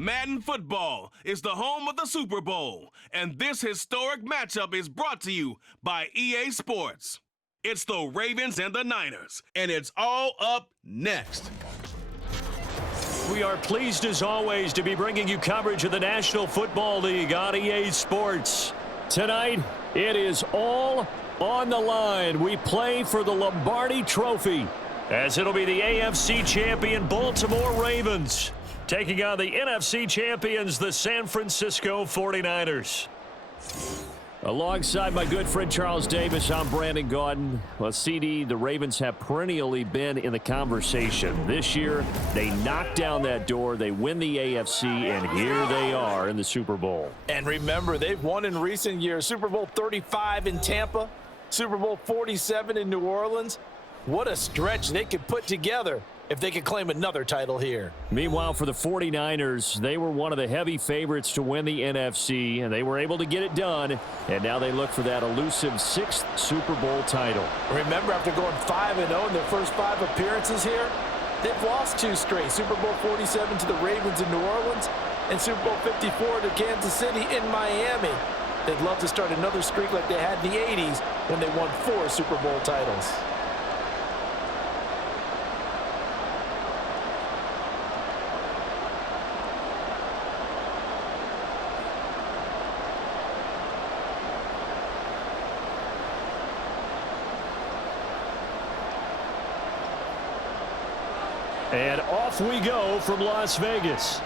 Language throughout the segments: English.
Madden Football is the home of the Super Bowl, and this historic matchup is brought to you by EA Sports. It's the Ravens and the Niners, and it's all up next. We are pleased as always to be bringing you coverage of the National Football League on EA Sports. Tonight, it is all on the line. We play for the Lombardi Trophy, as it'll be the AFC champion Baltimore Ravens taking on the NFC champions, the San Francisco 49ers. Alongside my good friend Charles Davis, I'm Brandon Gaudin. Well, CD, the Ravens have perennially been in the conversation. This year, they knock down that door, they win the AFC, and here they are in the Super Bowl. And remember, they've won in recent years. Super Bowl 35 in Tampa, Super Bowl 47 in New Orleans. What a stretch they could put together if they could claim another title here. Meanwhile, for the 49ers, they were one of the heavy favorites to win the NFC, and they were able to get it done, and now they look for that elusive 6th Super Bowl title. Remember, after going 5-0 in their first 5 appearances here, they've lost 2 straight. Super Bowl 47 to the Ravens in New Orleans, and Super Bowl 54 to Kansas City in Miami. They'd love to start another streak like they had in the 80s when they won 4 Super Bowl titles. And off we go from Las Vegas.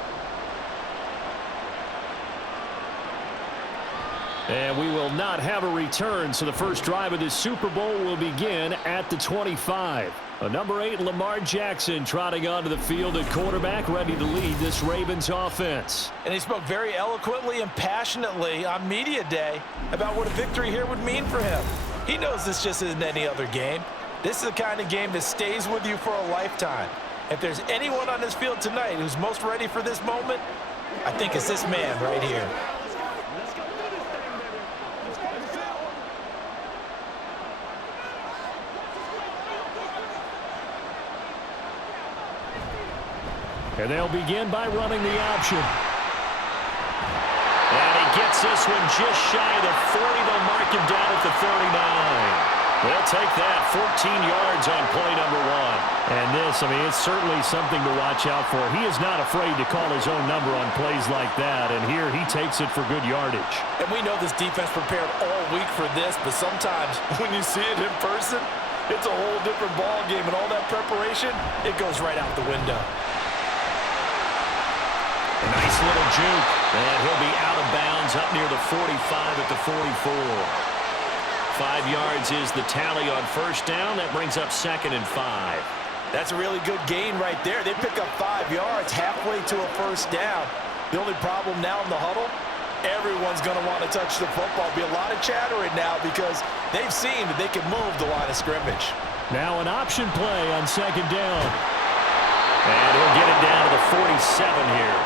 And we will not have a return, so the first drive of this Super Bowl will begin at the 25. Number 8, Lamar Jackson, trotting onto the field at quarterback, ready to lead this Ravens offense. And he spoke very eloquently and passionately on Media Day about what a victory here would mean for him. He knows this just isn't any other game. This is the kind of game that stays with you for a lifetime. If there's anyone on this field tonight who's most ready for this moment, I think it's this man right here. And they'll begin by running the option. And he gets this one just shy of the 40. They'll mark him down at the 39. They'll take that, 14 yards on play number 1. And this, it's certainly something to watch out for. He is not afraid to call his own number on plays like that, and here he takes it for good yardage. And we know this defense prepared all week for this, but sometimes when you see it in person, it's a whole different ball game, and all that preparation, it goes right out the window. A nice little juke, and he'll be out of bounds up near the 45 at the 44. 5 yards is the tally on first down. That brings up 2nd and 5. That's a really good gain right there. They pick up 5 yards halfway to a first down. The only problem now in the huddle, everyone's going to want to touch the football. Be a lot of chattering now because they've seen that they can move the line of scrimmage. Now an option play on 2nd down. And he'll get it down to the 47 here.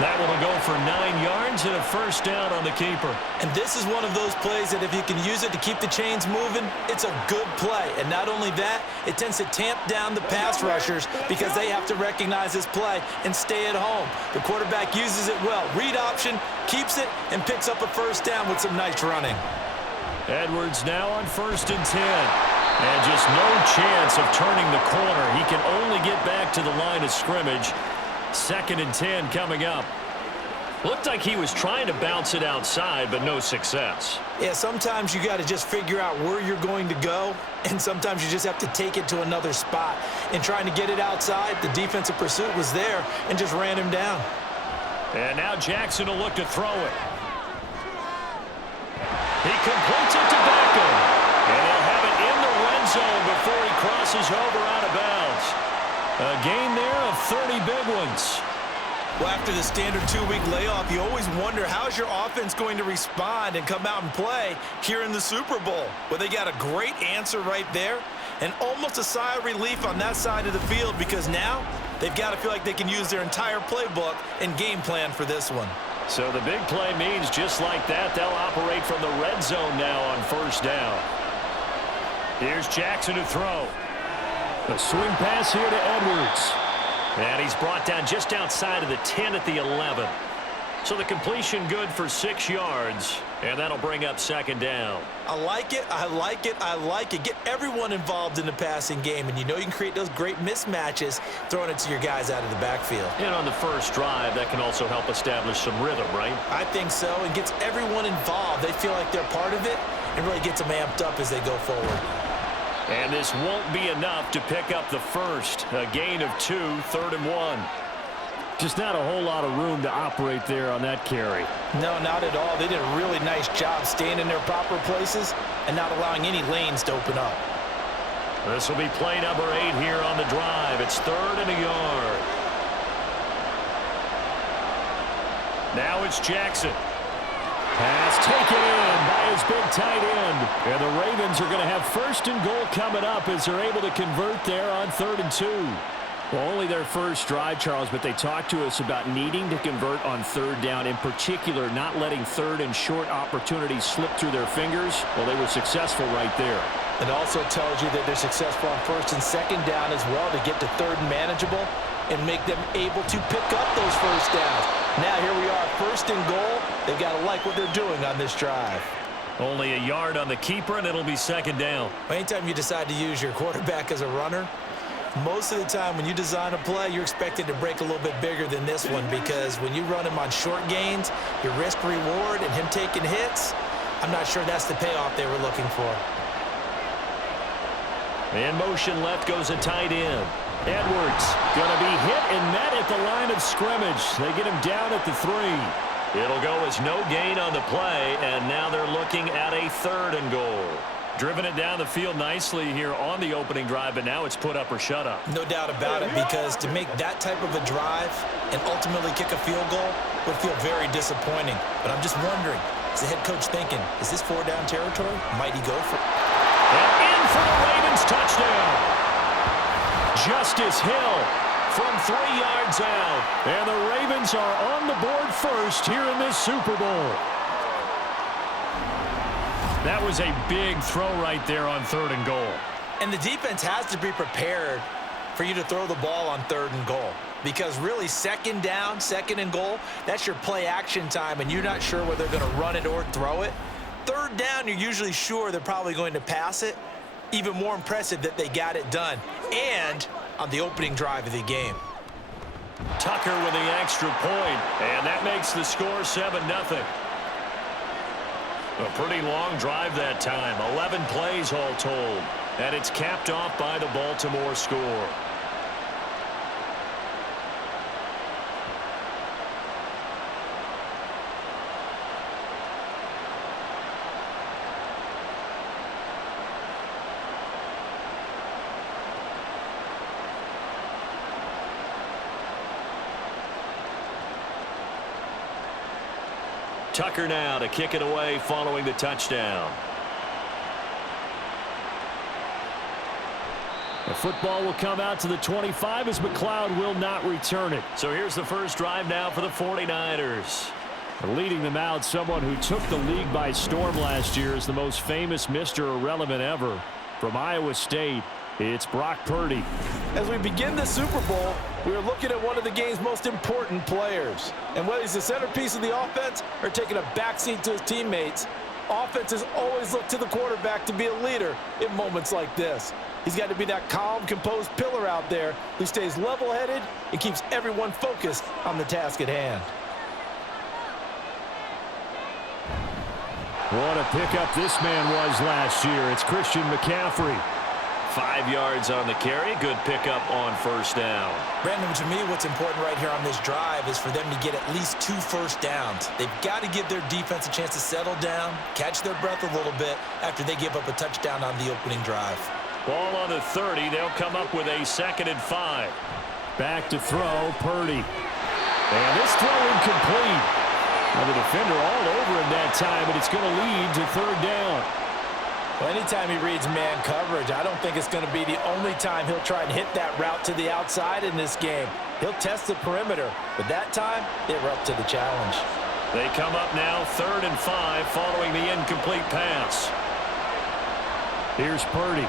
That one will go for 9 yards and a first down on the keeper. And this is one of those plays that if you can use it to keep the chains moving, it's a good play. And not only that, it tends to tamp down the pass rushers because they have to recognize this play and stay at home. The quarterback uses it well. Read option, keeps it, and picks up a first down with some nice running. Edwards now on 1st and 10. And just no chance of turning the corner. He can only get back to the line of scrimmage. 2nd and 10 coming up. Looked like he was trying to bounce it outside, but no success. Yeah, sometimes you got to just figure out where you're going to go, and sometimes you just have to take it to another spot. And trying to get it outside, the defensive pursuit was there and just ran him down. And now Jackson will look to throw it. He completes it to Beckham. And he'll have it in the red zone before he crosses over out of bounds. A gain there of 30 big ones. Well, after the standard 2-week layoff, you always wonder how's your offense going to respond and come out and play here in the Super Bowl. Well, they got a great answer right there and almost a sigh of relief on that side of the field because now they've got to feel like they can use their entire playbook and game plan for this one. So the big play means just like that, they'll operate from the red zone now on first down. Here's Jackson to throw. A swing pass here to Edwards. And he's brought down just outside of the 10 at the 11. So the completion good for 6 yards, and that'll bring up second down. I like it, I like it, I like it. Get everyone involved in the passing game, and you know you can create those great mismatches throwing it to your guys out of the backfield. And on the first drive, that can also help establish some rhythm, right? I think so, and gets everyone involved. They feel like they're part of it, and really gets them amped up as they go forward. And this won't be enough to pick up the first. A gain of 2, 3rd and 1. Just not a whole lot of room to operate there on that carry. No, not at all. They did a really nice job staying in their proper places and not allowing any lanes to open up. This will be play number 8 here on the drive. It's 3rd and a yard. Now it's Jackson. Pass taken in by his big tight end. And the Ravens are going to have 1st and goal coming up as they're able to convert there on 3rd and 2. Well, only their first drive, Charles, but they talked to us about needing to convert on 3rd down, in particular not letting 3rd and short opportunities slip through their fingers. Well, they were successful right there. It also tells you that they're successful on 1st and 2nd down as well to get to 3rd and manageable and make them able to pick up those 1st downs. Now here we are, 1st and goal. They've got to like what they're doing on this drive. Only a yard on the keeper, and it'll be 2nd down. Anytime you decide to use your quarterback as a runner, most of the time when you design a play, you're expected to break a little bit bigger than this one, because when you run him on short gains, your risk-reward and him taking hits, I'm not sure that's the payoff they were looking for. In motion left goes a tight end. Edwards going to be hit and met at the line of scrimmage. They get him down at the 3. It'll go as no gain on the play, and now they're looking at a 3rd and goal. Driven it down the field nicely here on the opening drive, but now it's put up or shut up. No doubt about it, because to make that type of a drive and ultimately kick a field goal would feel very disappointing. But I'm just wondering, is the head coach thinking, is this 4-down territory? Might he go for it? And in for the Ravens touchdown. Justice Hill from 3 yards out. And the Ravens are on the board first here in this Super Bowl. That was a big throw right there on 3rd and goal. And the defense has to be prepared for you to throw the ball on 3rd and goal. Because really, 2nd down, 2nd and goal, that's your play action time, and you're not sure whether they're going to run it or throw it. 3rd down, you're usually sure they're probably going to pass it. Even more impressive that they got it done. And on the opening drive of the game. Tucker with the extra point, and that makes the score 7-0. A pretty long drive that time, 11 plays all told, and it's capped off by the Baltimore score. Tucker now to kick it away following the touchdown. The football will come out to the 25 as McLeod will not return it. So here's the first drive now for the 49ers. Leading them out, someone who took the league by storm last year as the most famous Mr. Irrelevant ever. From Iowa State, it's Brock Purdy. As we begin the Super Bowl, we are looking at one of the game's most important players. And whether he's the centerpiece of the offense or taking a backseat to his teammates, offenses always look to the quarterback to be a leader in moments like this. He's got to be that calm, composed pillar out there who stays level-headed and keeps everyone focused on the task at hand. What a pickup this man was last year. It's Christian McCaffrey. 5 yards on the carry. Good pickup on 1st down. Brandon, to me, what's important right here on this drive is for them to get at least 2 first downs. They've got to give their defense a chance to settle down, catch their breath a little bit after they give up a touchdown on the opening drive. Ball on the 30. They'll come up with a 2nd and 5. Back to throw, Purdy. And this throw incomplete. Now the defender all over him that time, but it's going to lead to 3rd down. Well, anytime he reads man coverage, I don't think it's going to be the only time he'll try and hit that route to the outside in this game. He'll test the perimeter, but that time, they were up to the challenge. They come up now 3rd and 5 following the incomplete pass. Here's Purdy.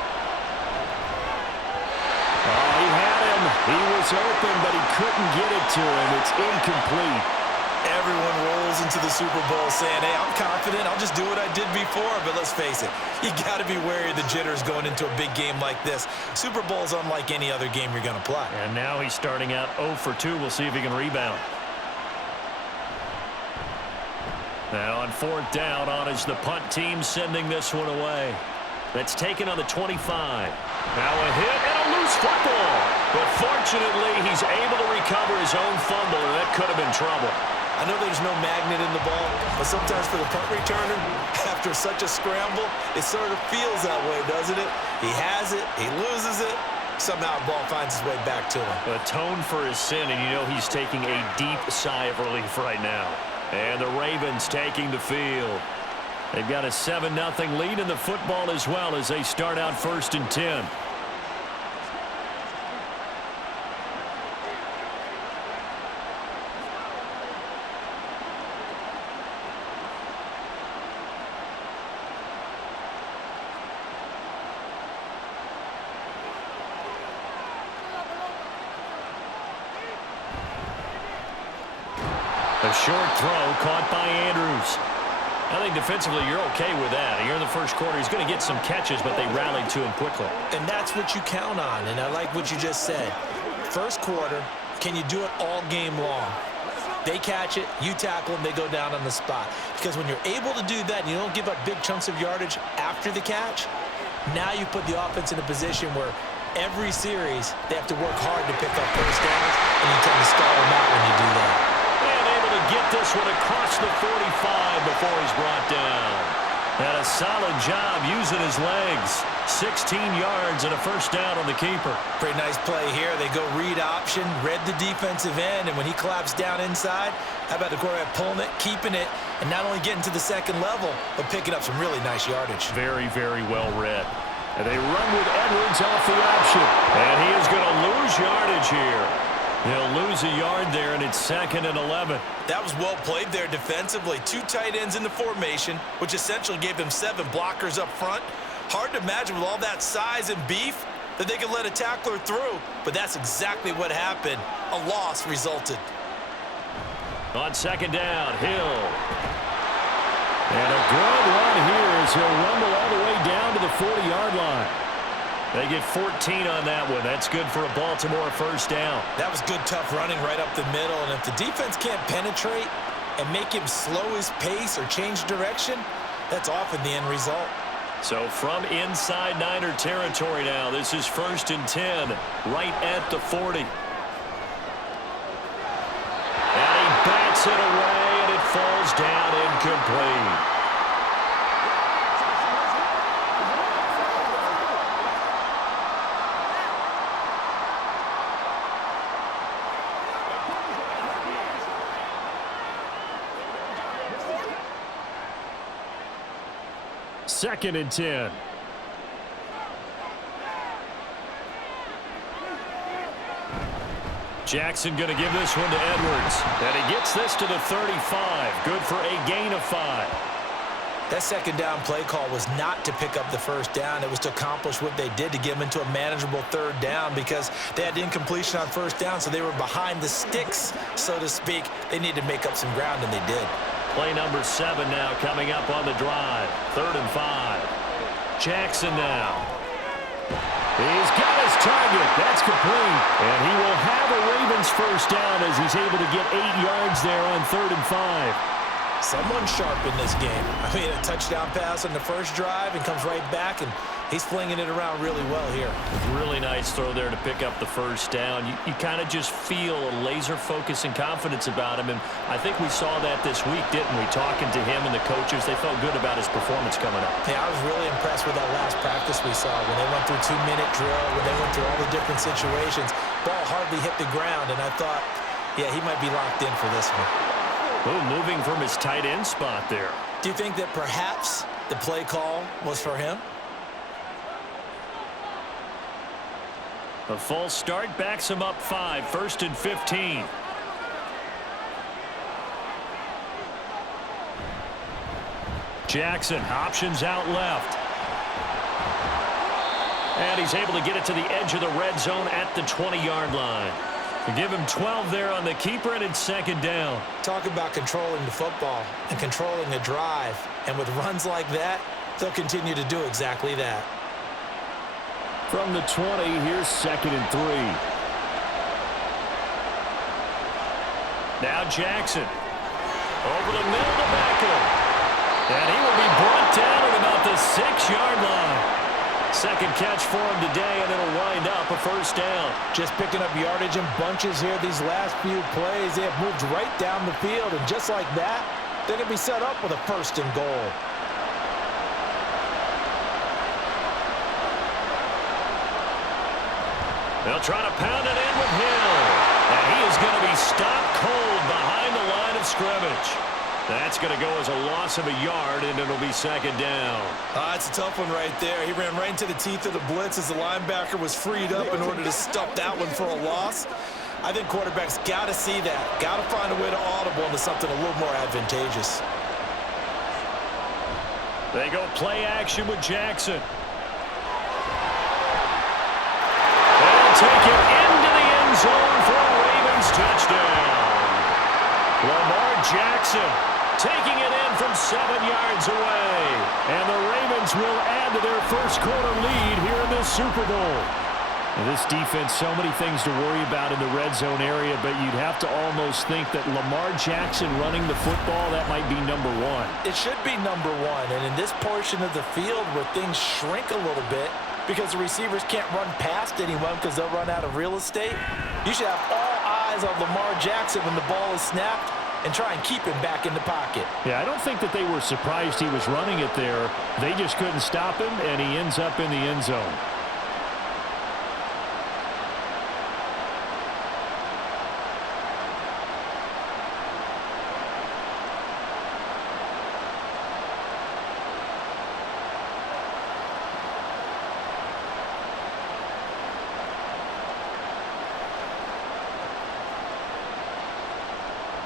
Oh, he had him. He was open, but he couldn't get it to him. It's incomplete. Everyone rolls into the Super Bowl saying, hey, I'm confident. I'll just do what I did before. But let's face it, you got to be wary of the jitters going into a big game like this. Super Bowl is unlike any other game you're going to play. And now he's starting out 0 for 2. We'll see if he can rebound. Now on 4th down, on is the punt team sending this one away. That's taken on the 25. Now a hit and a loose football. But fortunately, he's able to recover his own fumble, and that could have been trouble. I know there's no magnet in the ball, but sometimes for the punt returner, after such a scramble, it sort of feels that way, doesn't it? He has it, he loses it, somehow the ball finds its way back to him. Atone for his sin, and you know he's taking a deep sigh of relief right now. And the Ravens taking the field. They've got a 7-0 lead in the football as well as they start out 1st and 10. A short throw caught by Andrews. I think defensively you're okay with that. Here in the first quarter, he's going to get some catches, but they rallied to him quickly. And that's what you count on, and I like what you just said. First quarter, can you do it all game long? They catch it, you tackle them, they go down on the spot. Because when you're able to do that and you don't give up big chunks of yardage after the catch, now you put the offense in a position where every series they have to work hard to pick up first downs, and you tend to stall them out when you do that. And able to get this one across the 45 before he's brought down. Had a solid job using his legs. 16 yards and a first down on the keeper. Pretty nice play here. They go read option, read the defensive end, and when he collapsed down inside, how about the quarterback pulling it, keeping it, and not only getting to the second level, but picking up some really nice yardage. Very, very well read. And they run with Edwards off the option. And he is going to lose yardage here. He'll lose a yard there, and it's 2nd and 11. That was well played there defensively. 2 tight ends in the formation, which essentially gave them 7 blockers up front. Hard to imagine with all that size and beef that they could let a tackler through, but that's exactly what happened. A loss resulted. On 2nd down, Hill. And a good run here as he'll rumble all the way down to the 40-yard line. They get 14 on that one. That's good for a Baltimore first down. That was good, tough running right up the middle. And if the defense can't penetrate and make him slow his pace or change direction, that's often the end result. So from inside Niner territory now, this is 1st and 10, right at the 40. And he bats it away, and it falls down incomplete. Second and 10. Jackson going to give this one to Edwards. And he gets this to the 35. Good for a gain of 5. That 2nd down play call was not to pick up the first down. It was to accomplish what they did, to get them into a manageable 3rd down, because they had incompletion on 1st down, so they were behind the sticks, so to speak. They needed to make up some ground, and they did. Play number 7 now coming up on the drive. 3rd and 5. Jackson now. He's got his target. That's complete. And he will have a Ravens first down as he's able to get 8 yards there on 3rd and 5. Someone sharp in this game. I mean, a touchdown pass on the first drive and comes right back, and he's flinging it around really well here. Really nice throw there to pick up the first down. You kind of just feel a laser focus and confidence about him, and I think we saw that this week, didn't we? Talking to him and the coaches, they felt good about his performance coming up. Yeah, I was really impressed with that last practice we saw when they went through 2-minute drill, when they went through all the different situations. Ball hardly hit the ground, and I thought, yeah, he might be locked in for this one. Oh, moving from his tight end spot there. Do you think that perhaps the play call was for him? A false start backs him up 5. 1st and 15. Jackson options out left. And he's able to get it to the edge of the red zone at the 20-yard line. They give him 12 there on the keeper, and it's second down. Talk about controlling the football and controlling the drive. And with runs like that, they'll continue to do exactly that. From the 20, here's 2nd and 3. Now Jackson. Over the middle to Beckham. And he will be brought down at about the 6-yard line. Second catch for him today, and it'll wind up a first down. Just picking up yardage in bunches here these last few plays. They have moved right down the field, and just like that, they're going to be set up with a 1st and goal. They'll try to pound it in with Hill. And he is going to be stopped cold behind the line of scrimmage. That's going to go as a loss of a yard, and it'll be second down. That's a tough one right there. He ran right into the teeth of the blitz as the linebacker was freed up in order to stop that one for a loss. I think quarterbacks got to see that. Got to find a way to audible into something a little more advantageous. They go play action with Jackson. They'll take it into the end zone for a Ravens touchdown. Lamar Jackson taking it in from 7 yards away. And the Ravens will add to their first quarter lead here in this Super Bowl. And this defense, so many things to worry about in the red zone area, but you'd have to almost think that Lamar Jackson running the football, that might be number 1. It should be number 1. And in this portion of the field where things shrink a little bit because the receivers can't run past anyone because they'll run out of real estate, you should have all eyes on Lamar Jackson when the ball is snapped and try and keep him back in the pocket. Yeah, I don't think that they were surprised he was running it there. They just couldn't stop him, and he ends up in the end zone.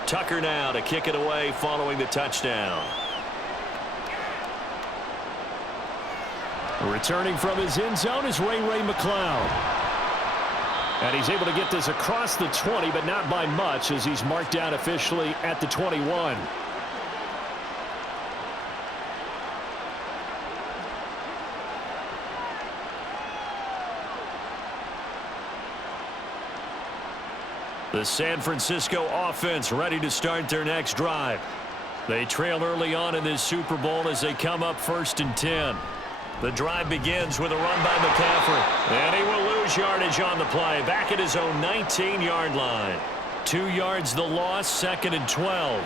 Tucker now to kick it away following the touchdown. Returning from his end zone is Ray McCloud. And he's able to get this across the 20, but not by much as he's marked down officially at the 21. The San Francisco offense ready to start their next drive. They trail early on in this Super Bowl as they come up 1st and 10. The drive begins with a run by McCaffrey. And he will lose yardage on the play, back at his own 19-yard line. 2 yards the loss, 2nd and 12.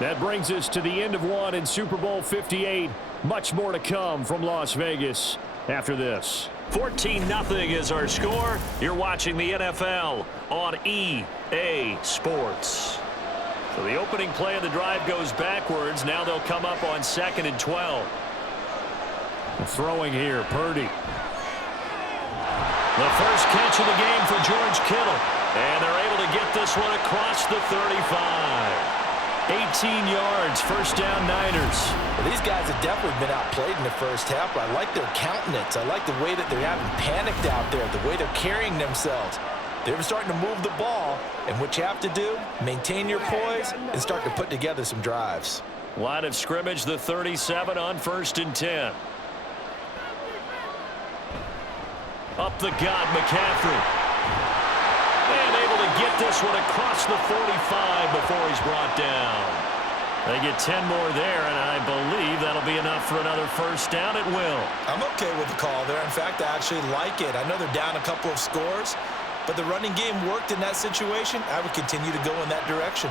That brings us to the end of one in Super Bowl 58. Much more to come from Las Vegas after this. 14-0 is our score. You're watching the NFL on EA Sports. So the opening play of the drive goes backwards. Now they'll come up on 2nd and 12. Throwing here, Purdy. The first catch of the game for George Kittle. And they're able to get this one across the 35. 18 yards, first down Niners. Well, these guys have definitely been outplayed in the first half, but I like their countenance. I like the way that they're having panicked out there, the way they're carrying themselves. They're starting to move the ball, and what you have to do, maintain your poise and start to put together some drives. Line of scrimmage, the 37 on 1st and 10. Up the gut, McCaffrey. And able to get this one across the 45 before he's brought down. They get 10 more there, and I believe that'll be enough for another first down. It will. I'm okay with the call there. In fact, I actually like it. I know they're down a couple of scores, but the running game worked in that situation. I would continue to go in that direction.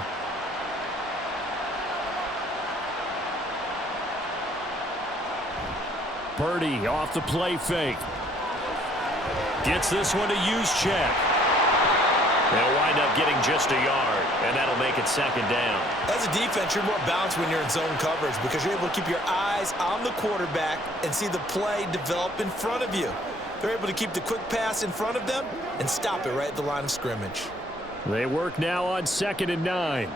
Purdy off the play fake. Gets this one to Juszczyk. They'll wind up getting just a yard, and that'll make it 2nd down. As a defense, you're more balanced when you're in zone coverage because you're able to keep your eyes on the quarterback and see the play develop in front of you. They're able to keep the quick pass in front of them and stop it right at the line of scrimmage. They work now on 2nd and 9.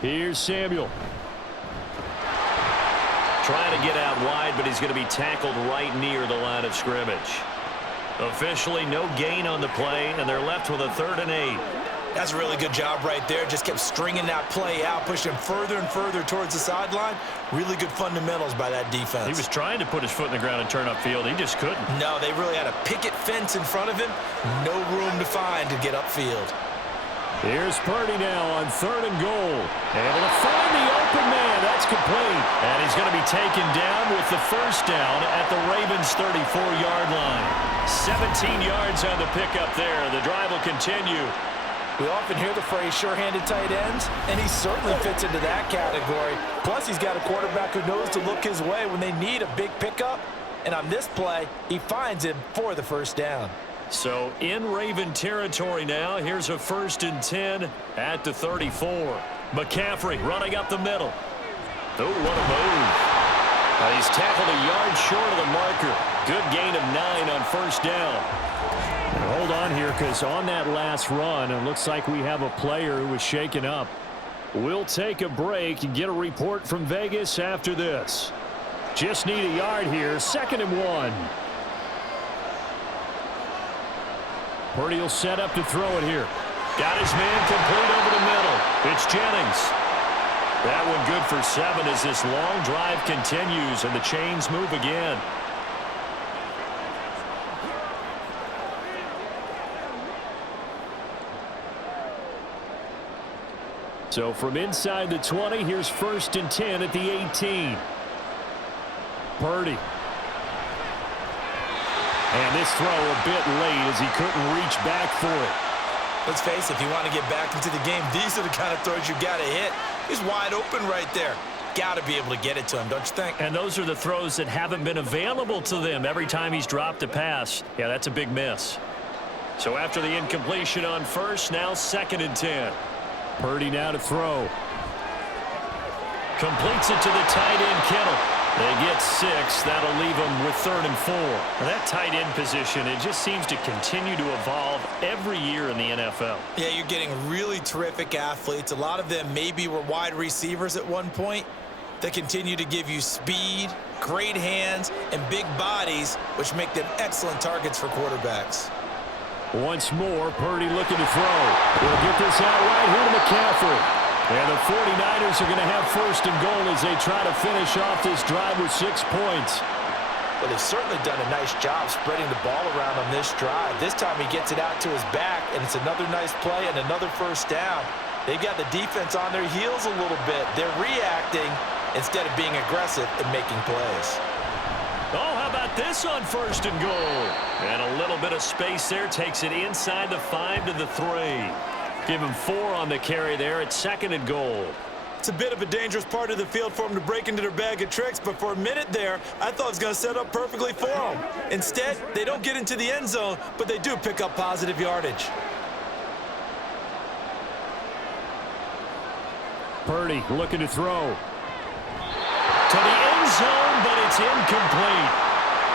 Here's Samuel. trying to get out wide, but he's going to be tackled right near the line of scrimmage. Officially, no gain on the play, and they're left with a 3rd and 8. That's a really good job right there. Just kept stringing that play out, pushing him further and further towards the sideline. Really good fundamentals by that defense. He was trying to put his foot in the ground and turn upfield. He just couldn't. No, they really had a picket fence in front of him. No room to find to get upfield. Here's Purdy now on 3rd and goal. And to find the open man. That's complete. And he's going to be taken down with the first down at the Ravens' 34-yard line. 17 yards on the pickup there. The drive will continue. We often hear the phrase sure-handed tight ends, and he certainly fits into that category. Plus, he's got a quarterback who knows to look his way when they need a big pickup. And on this play, he finds him for the first down. So in Raven territory now, here's a 1st and 10 at the 34. McCaffrey running up the middle. Oh, what a move. He's tackled a yard short of the marker. Good gain of 9 on first down. Hold on here, because on that last run, it looks like we have a player who was shaken up. We'll take a break and get a report from Vegas after this. Just need a yard here. 2nd and 1. Purdy will set up to throw it here. Got his man complete over the middle. It's Jennings. That one good for 7 as this long drive continues and the chains move again. So from inside the 20, here's 1st and 10 at the 18. Purdy. And this throw a bit late as he couldn't reach back for it. Let's face it, if you want to get back into the game, these are the kind of throws you got to hit. He's wide open right there. Got to be able to get it to him, don't you think? And those are the throws that haven't been available to them every time he's dropped a pass. Yeah, that's a big miss. So after the incompletion on first, now 2nd and 10. Purdy now to throw. Completes it to the tight end, Kittle. They get 6. That'll leave them with 3rd and 4. Now that tight end position, it just seems to continue to evolve every year in the NFL. Yeah, you're getting really terrific athletes. A lot of them maybe were wide receivers at one point that continue to give you speed, great hands, and big bodies, which make them excellent targets for quarterbacks. Once more, Purdy looking to throw. He'll get this out right here to McCaffrey. And the 49ers are going to have 1st and goal as they try to finish off this drive with 6 points. Well, they've certainly done a nice job spreading the ball around on this drive. This time he gets it out to his back, and it's another nice play and another first down. They've got the defense on their heels a little bit. They're reacting instead of being aggressive and making plays. Oh, how about this on 1st and goal? And a little bit of space there takes it inside the 5 to the 3. Give him 4 on the carry there at 2nd and goal. It's a bit of a dangerous part of the field for them to break into their bag of tricks, but for a minute there, I thought it was going to set up perfectly for them. Instead, they don't get into the end zone, but they do pick up positive yardage. Purdy looking to throw. To the end zone, but it's incomplete.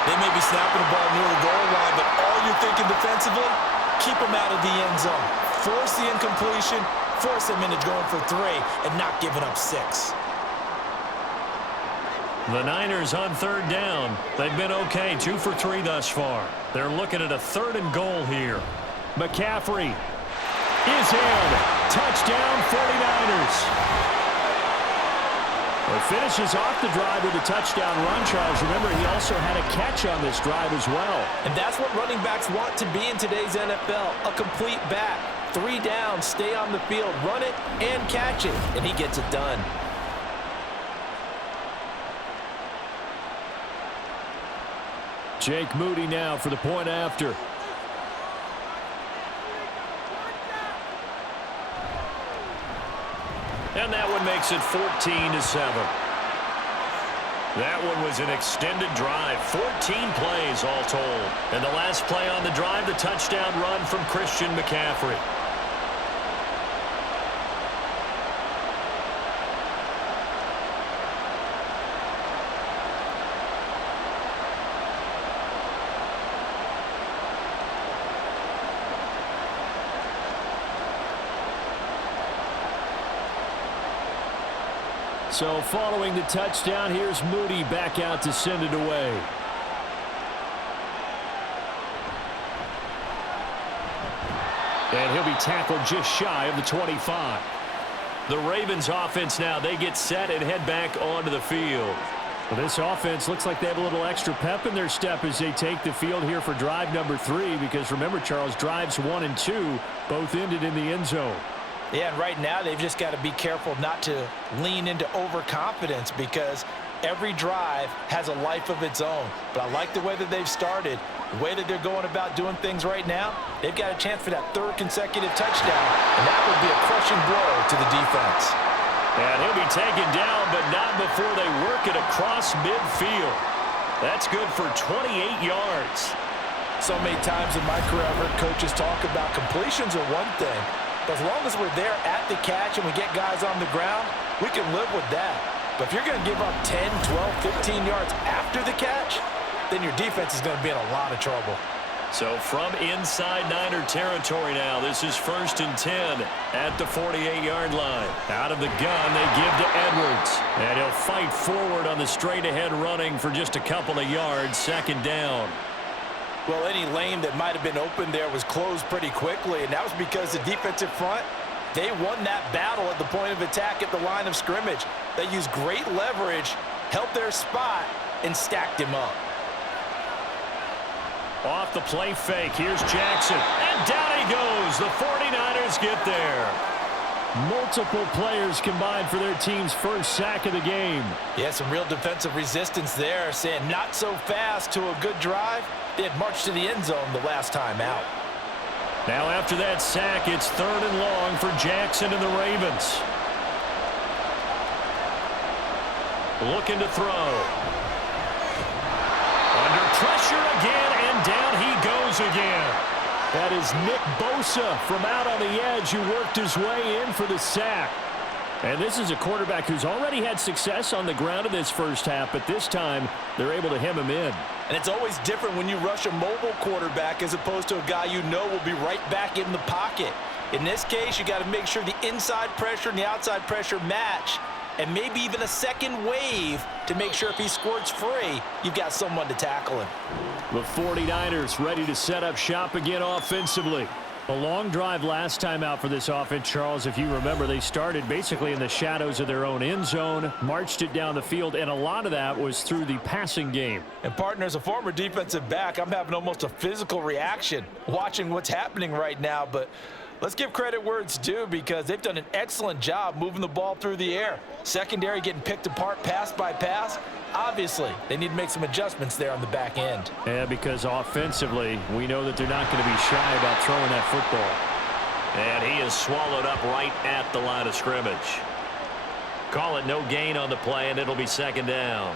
They may be snapping the ball near the goal line, but all you're thinking defensively, keep them out of the end zone. Force the incompletion, force them into going for 3, and not giving up 6. The Niners on 3rd down. They've been okay, 2 for 3 thus far. They're looking at a 3rd and goal here. McCaffrey is in. Touchdown, 49ers. It finishes off the drive with a touchdown run, Charles. Remember, he also had a catch on this drive as well. And that's what running backs want to be in today's NFL, a complete back. 3 down, stay on the field, run it, and catch it. And he gets it done. Jake Moody now for the point after. And that one makes it 14-7. That one was an extended drive, 14 plays all told. And the last play on the drive, the touchdown run from Christian McCaffrey. So following the touchdown, here's Moody back out to send it away. And he'll be tackled just shy of the 25. The Ravens offense now, they get set and head back onto the field. Well, this offense looks like they have a little extra pep in their step as they take the field here for drive number 3, because remember, Charles, drives 1 and 2 both ended in the end zone. Yeah, and right now they've just got to be careful not to lean into overconfidence, because every drive has a life of its own. But I like the way that they've started, the way that they're going about doing things right now. They've got a chance for that 3rd consecutive touchdown, and that would be a crushing blow to the defense. And he'll be taken down, but not before they work it across midfield. That's good for 28 yards. So many times in my career, I've heard coaches talk about completions are one thing, but as long as we're there at the catch and we get guys on the ground, we can live with that. But if you're going to give up 10, 12, 15 yards after the catch, then your defense is going to be in a lot of trouble. So from inside Niner territory now, this is 1st and 10 at the 48-yard line. Out of the gun, they give to Edwards. And he'll fight forward on the straight-ahead running for just a couple of yards, 2nd down. Well, any lane that might have been open there was closed pretty quickly, and that was because the defensive front, they won that battle at the point of attack at the line of scrimmage. They used great leverage, held their spot, and stacked him up. Off the play fake, here's Jackson, and down he goes. The 49ers get there. Multiple players combined for their team's 1st sack of the game. Yeah, some real defensive resistance there, saying not so fast to a good drive. They had marched to the end zone the last time out. Now after that sack, it's 3rd and long for Jackson and the Ravens. Looking to throw. Under pressure again, and down he goes again. That is Nick Bosa from out on the edge who worked his way in for the sack. And this is a quarterback who's already had success on the ground in this 1st half, but this time they're able to hem him in. And it's always different when you rush a mobile quarterback as opposed to a guy you know will be right back in the pocket. In this case, you got to make sure the inside pressure and the outside pressure match, and maybe even a second wave to make sure if he squirts free, you've got someone to tackle him. The 49ers ready to set up shop again offensively. A long drive last time out for this offense, Charles. If you remember, they started basically in the shadows of their own end zone, marched it down the field, and a lot of that was through the passing game. And partner, as a former defensive back, I'm having almost a physical reaction watching what's happening right now, but let's give credit where it's due, because they've done an excellent job moving the ball through the air. Secondary getting picked apart pass by pass. Obviously, they need to make some adjustments there on the back end. Yeah, because offensively, we know that they're not going to be shy about throwing that football. And he is swallowed up right at the line of scrimmage. Call it no gain on the play, and it'll be 2nd down.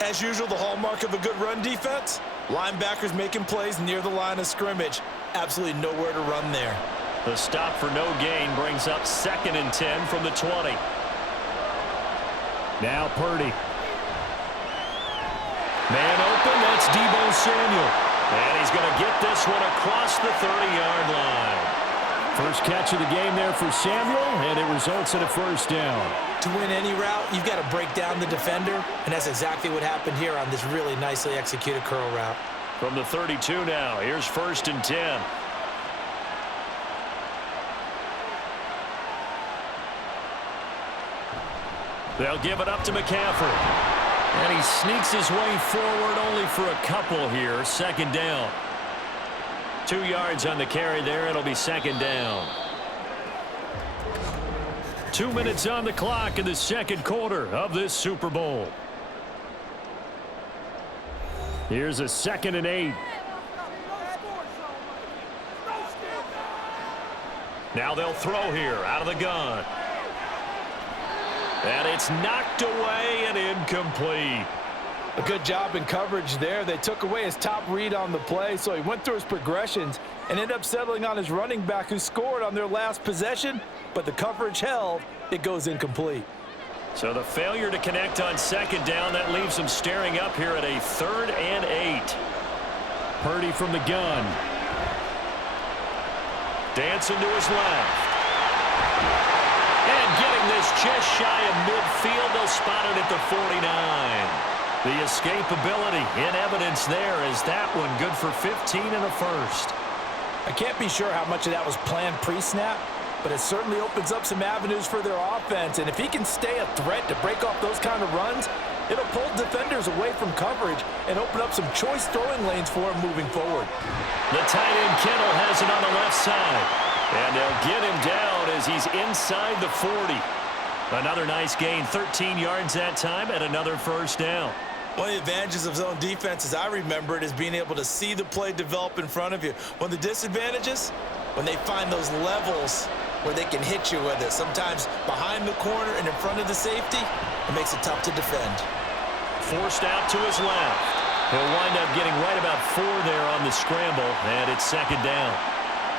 As usual, the hallmark of a good run defense, linebackers making plays near the line of scrimmage. Absolutely nowhere to run there. The stop for no gain brings up 2nd and 10 from the 20. Now Purdy. Man open, that's Deebo Samuel. And he's going to get this one across the 30-yard line. First catch of the game there for Samuel, and it results in a 1st down. To win any route, you've got to break down the defender, and that's exactly what happened here on this really nicely executed curl route. From the 32 now, here's 1st and 10. They'll give it up to McCaffrey. And he sneaks his way forward only for a couple here. 2nd down. 2 yards on the carry there. It'll be 2nd down. 2 minutes on the clock in the 2nd quarter of this Super Bowl. Here's a 2nd and 8. Now they'll throw here out of the gun. And it's knocked away and incomplete. A good job in coverage there. They took away his top read on the play, so he went through his progressions and ended up settling on his running back who scored on their last possession, but the coverage held. It goes incomplete. So the failure to connect on 2nd down, that leaves him staring up here at a 3rd and 8. Purdy from the gun. Dancing to his left. And getting this just shy of midfield. They'll spot it at the 49. The escapability in evidence there as that one good for 15 in the first. I can't be sure how much of that was planned pre-snap, but it certainly opens up some avenues for their offense. And if he can stay a threat to break off those kind of runs, it'll pull defenders away from coverage and open up some choice throwing lanes for him moving forward. The tight end Kittle has it on the left side. And they'll get him down as he's inside the 40. Another nice gain, 13 yards that time, and another first down. One of the advantages of zone defense, as I remember it, is being able to see the play develop in front of you. One of the disadvantages, when they find those levels where they can hit you with it, sometimes behind the corner and in front of the safety, it makes it tough to defend. Forced out to his left. He'll wind up getting right about 4 there on the scramble, and it's second down.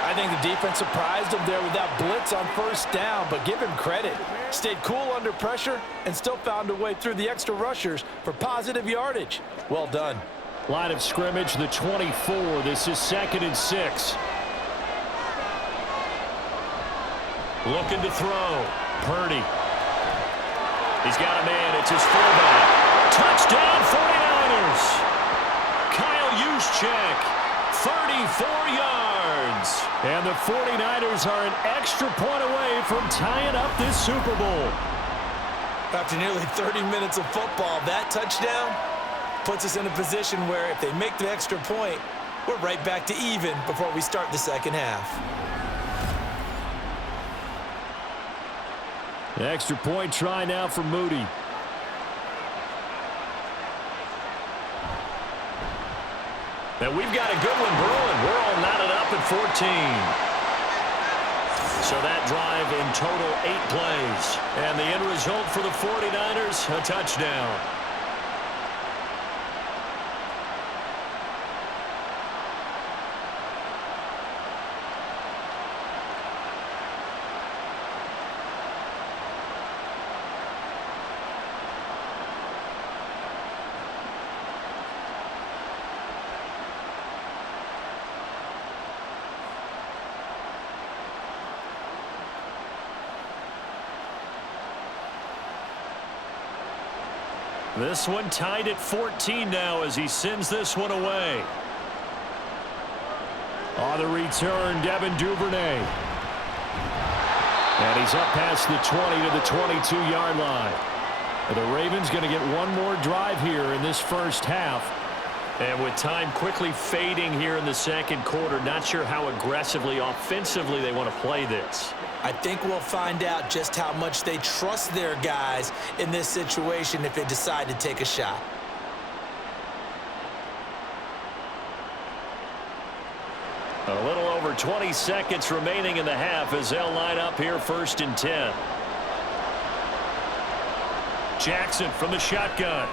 I think the defense surprised him there with that blitz on first down, but give him credit. Stayed cool under pressure and still found a way through the extra rushers for positive yardage. Well done. Line of scrimmage, the 24. This is 2nd and 6. Looking to throw. Purdy. He's got a man. It's his fullback. Touchdown 49ers. Kyle Juszczyk. 34 yards. And the 49ers are an extra point away from tying up this Super Bowl. After nearly 30 minutes of football, that touchdown puts us in a position where if they make the extra point, we're right back to even before we start the second half. The extra point try now for Moody. And we've got a good one brewing. We're all knotted up at 14. So that drive in total 8 plays. And the end result for the 49ers, a touchdown. This one tied at 14 now as he sends this one away. On the return, Devin Duvernay. And he's up past the 20 to the 22-yard line. And the Ravens going to get one more drive here in this first half. And with time quickly fading here in the second quarter, not sure how aggressively, offensively they want to play this. I think we'll find out just how much they trust their guys in this situation if they decide to take a shot. A little over 20 seconds remaining in the half as they'll line up here 1st and 10. Jackson from the shotgun.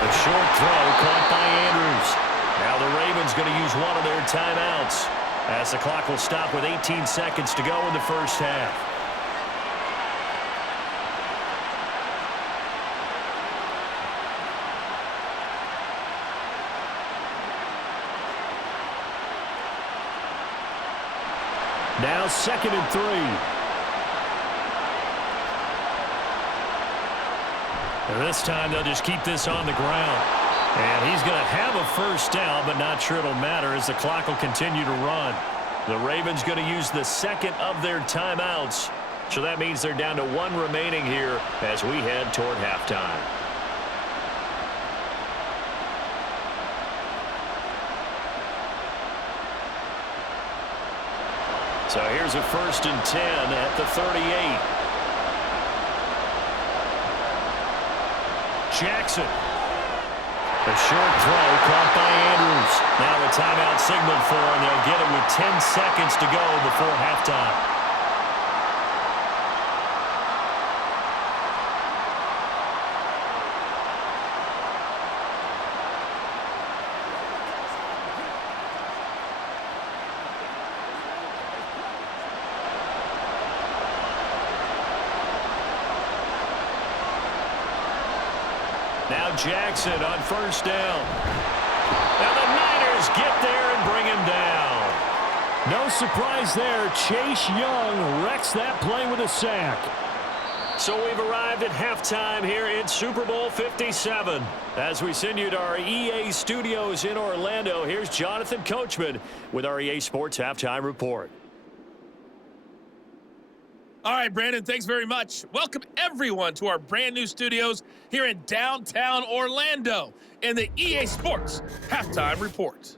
A short throw caught by Andrews. Now the Ravens going to use one of their timeouts as the clock will stop with 18 seconds to go in the first half. Now 2nd and 3. And this time they'll just keep this on the ground. And he's going to have a first down, but not sure it'll matter as the clock will continue to run. The Ravens going to use the second of their timeouts. So that means they're down to 1 remaining here as we head toward halftime. So here's a 1st and 10 at the 38. Jackson. A short throw caught by Andrews. Now the timeout signaled for, and they'll get it with 10 seconds to go before halftime. Now Jackson on 1st down. Now the Niners get there and bring him down. No surprise there. Chase Young wrecks that play with a sack. So we've arrived at halftime here in Super Bowl 57. As we send you to our EA studios in Orlando, here's Jonathan Coachman with our EA Sports Halftime Report. All right, Brandon, thanks very much. Welcome, everyone, to our brand new studios here in downtown Orlando in the EA Sports Halftime Report.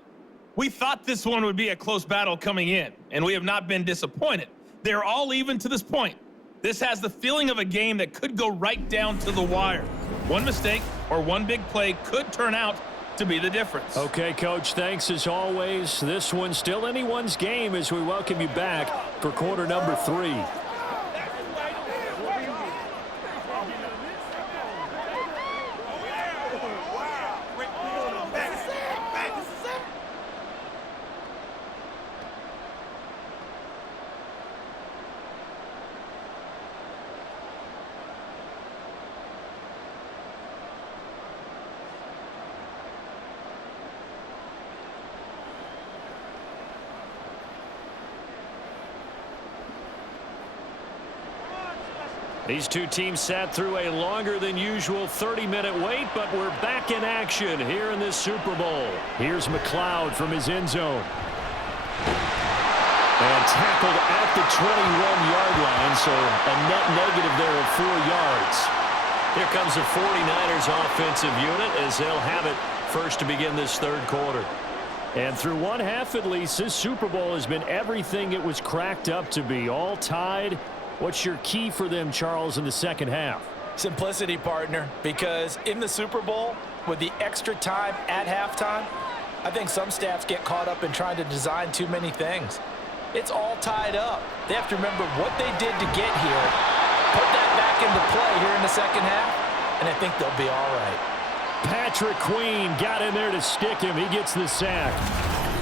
We thought this one would be a close battle coming in, and we have not been disappointed. They're all even to this point. This has the feeling of a game that could go right down to the wire. One mistake or one big play could turn out to be the difference. Okay, Coach, thanks as always. This one's still anyone's game as we welcome you back for quarter number 3. These two teams sat through a longer than usual 30-minute wait, but we're back in action here in this Super Bowl. Here's McLeod from his end zone. And tackled at the 21-yard line, so a net negative there of 4 yards. Here comes the 49ers offensive unit as they'll have it first to begin this third quarter. And through one half at least, this Super Bowl has been everything it was cracked up to be, all tied. What's your key for them, Charles, in the second half? Simplicity, partner, because in the Super Bowl, with the extra time at halftime, I think some staffs get caught up in trying to design too many things. It's all tied up. They have to remember what they did to get here, put that back into play here in the second half, and I think they'll be all right. Patrick Queen got in there to stick him. He gets the sack.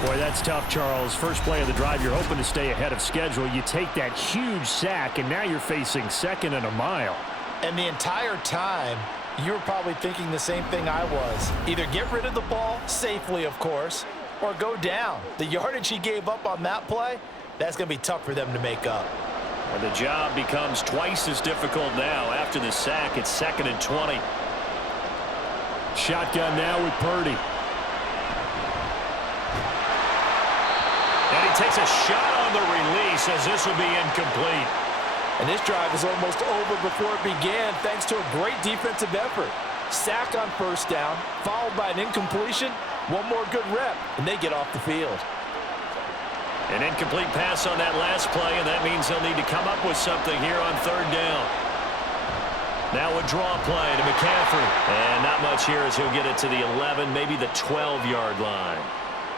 Boy, that's tough, Charles. First play of the drive, you're hoping to stay ahead of schedule. You take that huge sack, and now you're facing second and a mile. And the entire time, you were probably thinking the same thing I was. Either get rid of the ball, safely, of course, or go down. The yardage he gave up on that play, that's going to be tough for them to make up. And the job becomes twice as difficult now. After the sack, it's 2nd and 20. Shotgun now with Purdy. And he takes a shot on the release as this will be incomplete. And this drive is almost over before it began thanks to a great defensive effort. Sack on first down, followed by an incompletion. One more good rep, and they get off the field. An incomplete pass on that last play, and that means they'll need to come up with something here on third down. Now a draw play to McCaffrey. And not much here as he'll get it to the 11, maybe the 12-yard line.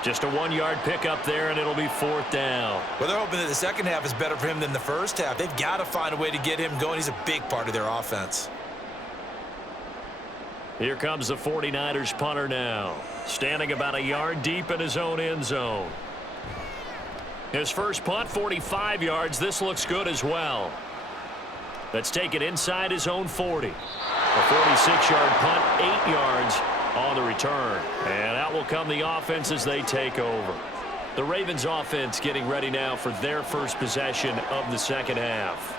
Just a 1-yard pickup there, and it'll be 4th down. Well, they're hoping that the second half is better for him than the first half. They've got to find a way to get him going. He's a big part of their offense. Here comes the 49ers punter now. Standing about a yard deep in his own end zone. His first punt, 45 yards. This looks good as well. Let's take it inside his own 40. A 46-yard punt, 8 yards on the return. And out will come the offense as they take over. The Ravens offense getting ready now for their first possession of the second half.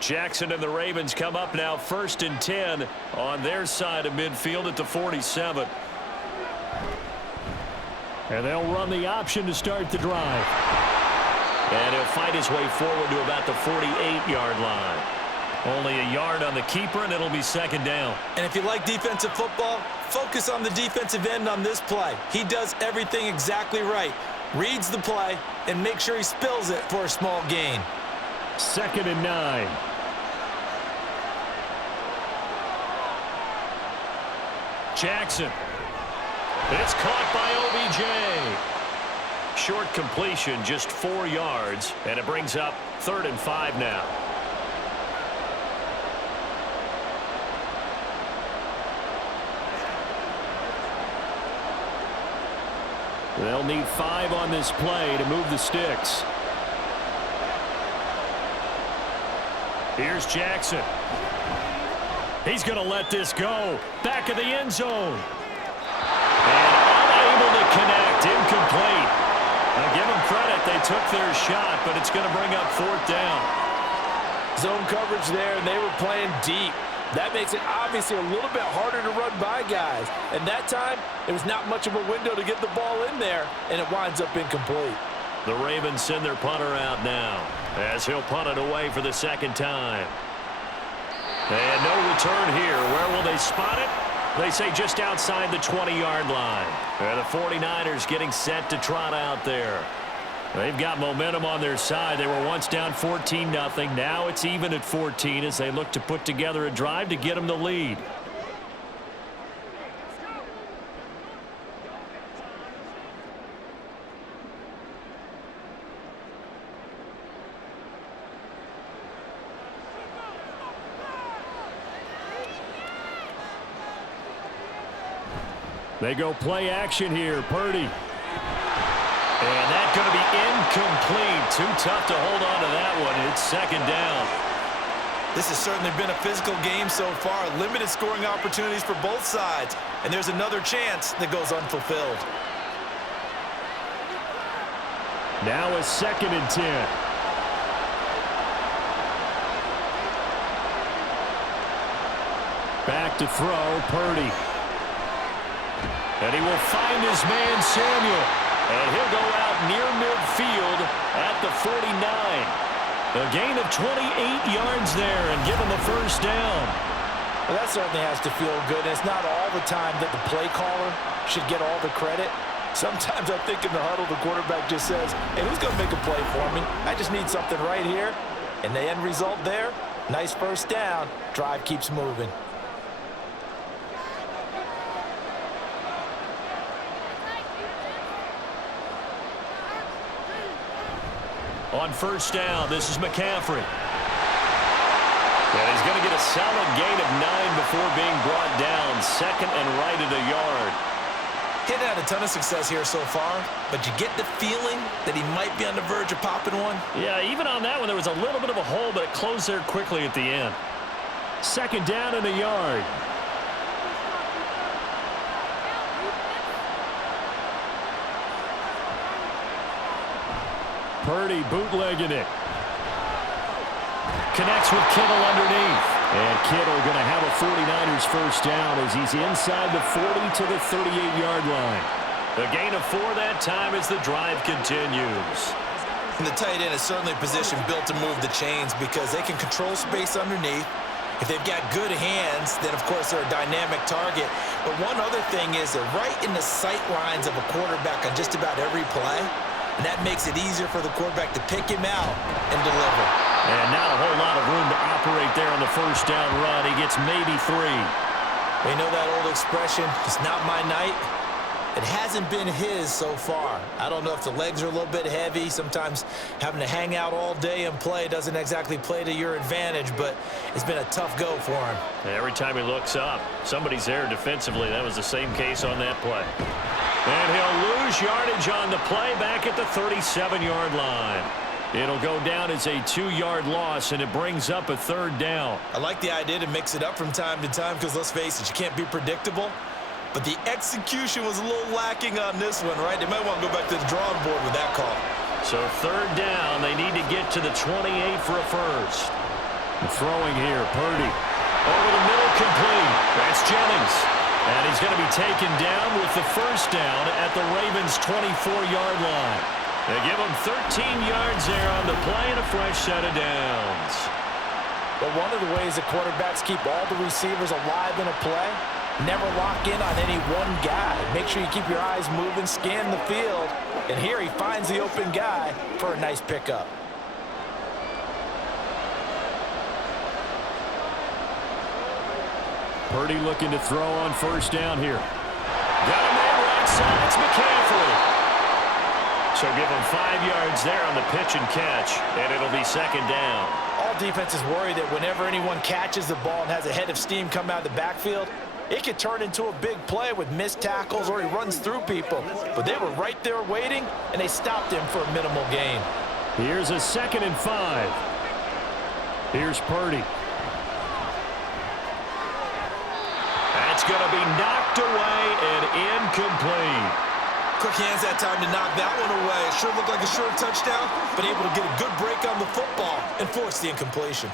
Jackson and the Ravens come up now 1st and 10 on their side of midfield at the 47. And they'll run the option to start the drive. And he'll fight his way forward to about the 48-yard line. Only a yard on the keeper, and it'll be 2nd down. And if you like defensive football, focus on the defensive end on this play. He does everything exactly right. Reads the play and makes sure he spills it for a small gain. 2nd and 9. Jackson. It's caught by OBJ. Short completion, just 4 yards, and it brings up 3rd and 5 now. They'll need 5 on this play to move the sticks. Here's Jackson. He's going to let this go. Back of the end zone. And unable to connect. Incomplete. Now give them credit. They took their shot, but it's going to bring up 4th down. Zone coverage there, and they were playing deep. That makes it obviously a little bit harder to run by guys. And that time, there was not much of a window to get the ball in there, and it winds up incomplete. The Ravens send their punter out now as he'll punt it away for the 2nd time. And no return here. Where will they spot it? They say just outside the 20-yard line. And the 49ers getting set to trot out there. They've got momentum on their side. They were once down 14-0. Now it's even at 14 as they look to put together a drive to get them the lead. They go play action here. Purdy. And that's going to be incomplete. Too tough to hold on to that one. It's 2nd down. This has certainly been a physical game so far. Limited scoring opportunities for both sides. And there's another chance that goes unfulfilled. Now a 2nd and 10. Back to throw, Purdy. And he will find his man, Samuel. And he'll go out near midfield at the 49. A gain of 28 yards there and give him a 1st down. Well, that certainly has to feel good. It's not all the time that the play caller should get all the credit. Sometimes I think in the huddle, the quarterback just says, hey, who's going to make a play for me? I just need something right here. And the end result there, nice 1st down. Drive keeps moving. On 1st down, this is McCaffrey. And he's going to get a solid gain of 9 before being brought down. 2nd and right at a yard. He's had a ton of success here so far, but you get the feeling that he might be on the verge of popping one. Yeah, even on that one, there was a little bit of a hole, but it closed there quickly at the end. 2nd down and a yard. Purdy bootlegging it. Connects with Kittle underneath. And Kittle going to have a 49ers 1st down as he's inside the 40 to the 38-yard line. A gain of 4 that time as the drive continues. And the tight end is certainly a position built to move the chains because they can control space underneath. If they've got good hands, then, of course, they're a dynamic target. But one other thing is they're right in the sight lines of a quarterback on just about every play. And that makes it easier for the quarterback to pick him out and deliver. And not a whole lot of room to operate there on the 1st down run. He gets maybe 3. We know that old expression, it's not my night. It hasn't been his so far. I don't know if the legs are a little bit heavy. Sometimes having to hang out all day and play doesn't exactly play to your advantage, but it's been a tough go for him. Every time he looks up, somebody's there defensively. That was the same case on that play. And he'll lose yardage on the play back at the 37-yard line. It'll go down as a 2-yard loss, and it brings up a 3rd down. I like the idea to mix it up from time to time because, let's face it, you can't be predictable. But the execution was a little lacking on this one, right? They might want to go back to the drawing board with that call. So 3rd down, they need to get to the 28 for a 1st. Throwing here, Purdy. Over the middle, complete. That's Jennings. And he's going to be taken down with the 1st down at the Ravens' 24-yard line. They give him 13 yards there on the play and a fresh set of downs. But one of the ways that quarterbacks keep all the receivers alive in a play, never lock in on any one guy. Make sure you keep your eyes moving, scan the field. And here he finds the open guy for a nice pickup. Purdy looking to throw on 1st down here. Got a man right side. It's McCaffrey. So give him 5 yards there on the pitch and catch, and it'll be 2nd down. All defenses worry that whenever anyone catches the ball and has a head of steam come out of the backfield, it could turn into a big play with missed tackles or he runs through people. But they were right there waiting, and they stopped him for a minimal gain. Here's a 2nd and 5. Here's Purdy. That's going to be knocked away and incomplete. Quick hands that time to knock that one away. It sure looked like a short touchdown, but able to get a good break on the football and force the incompletion.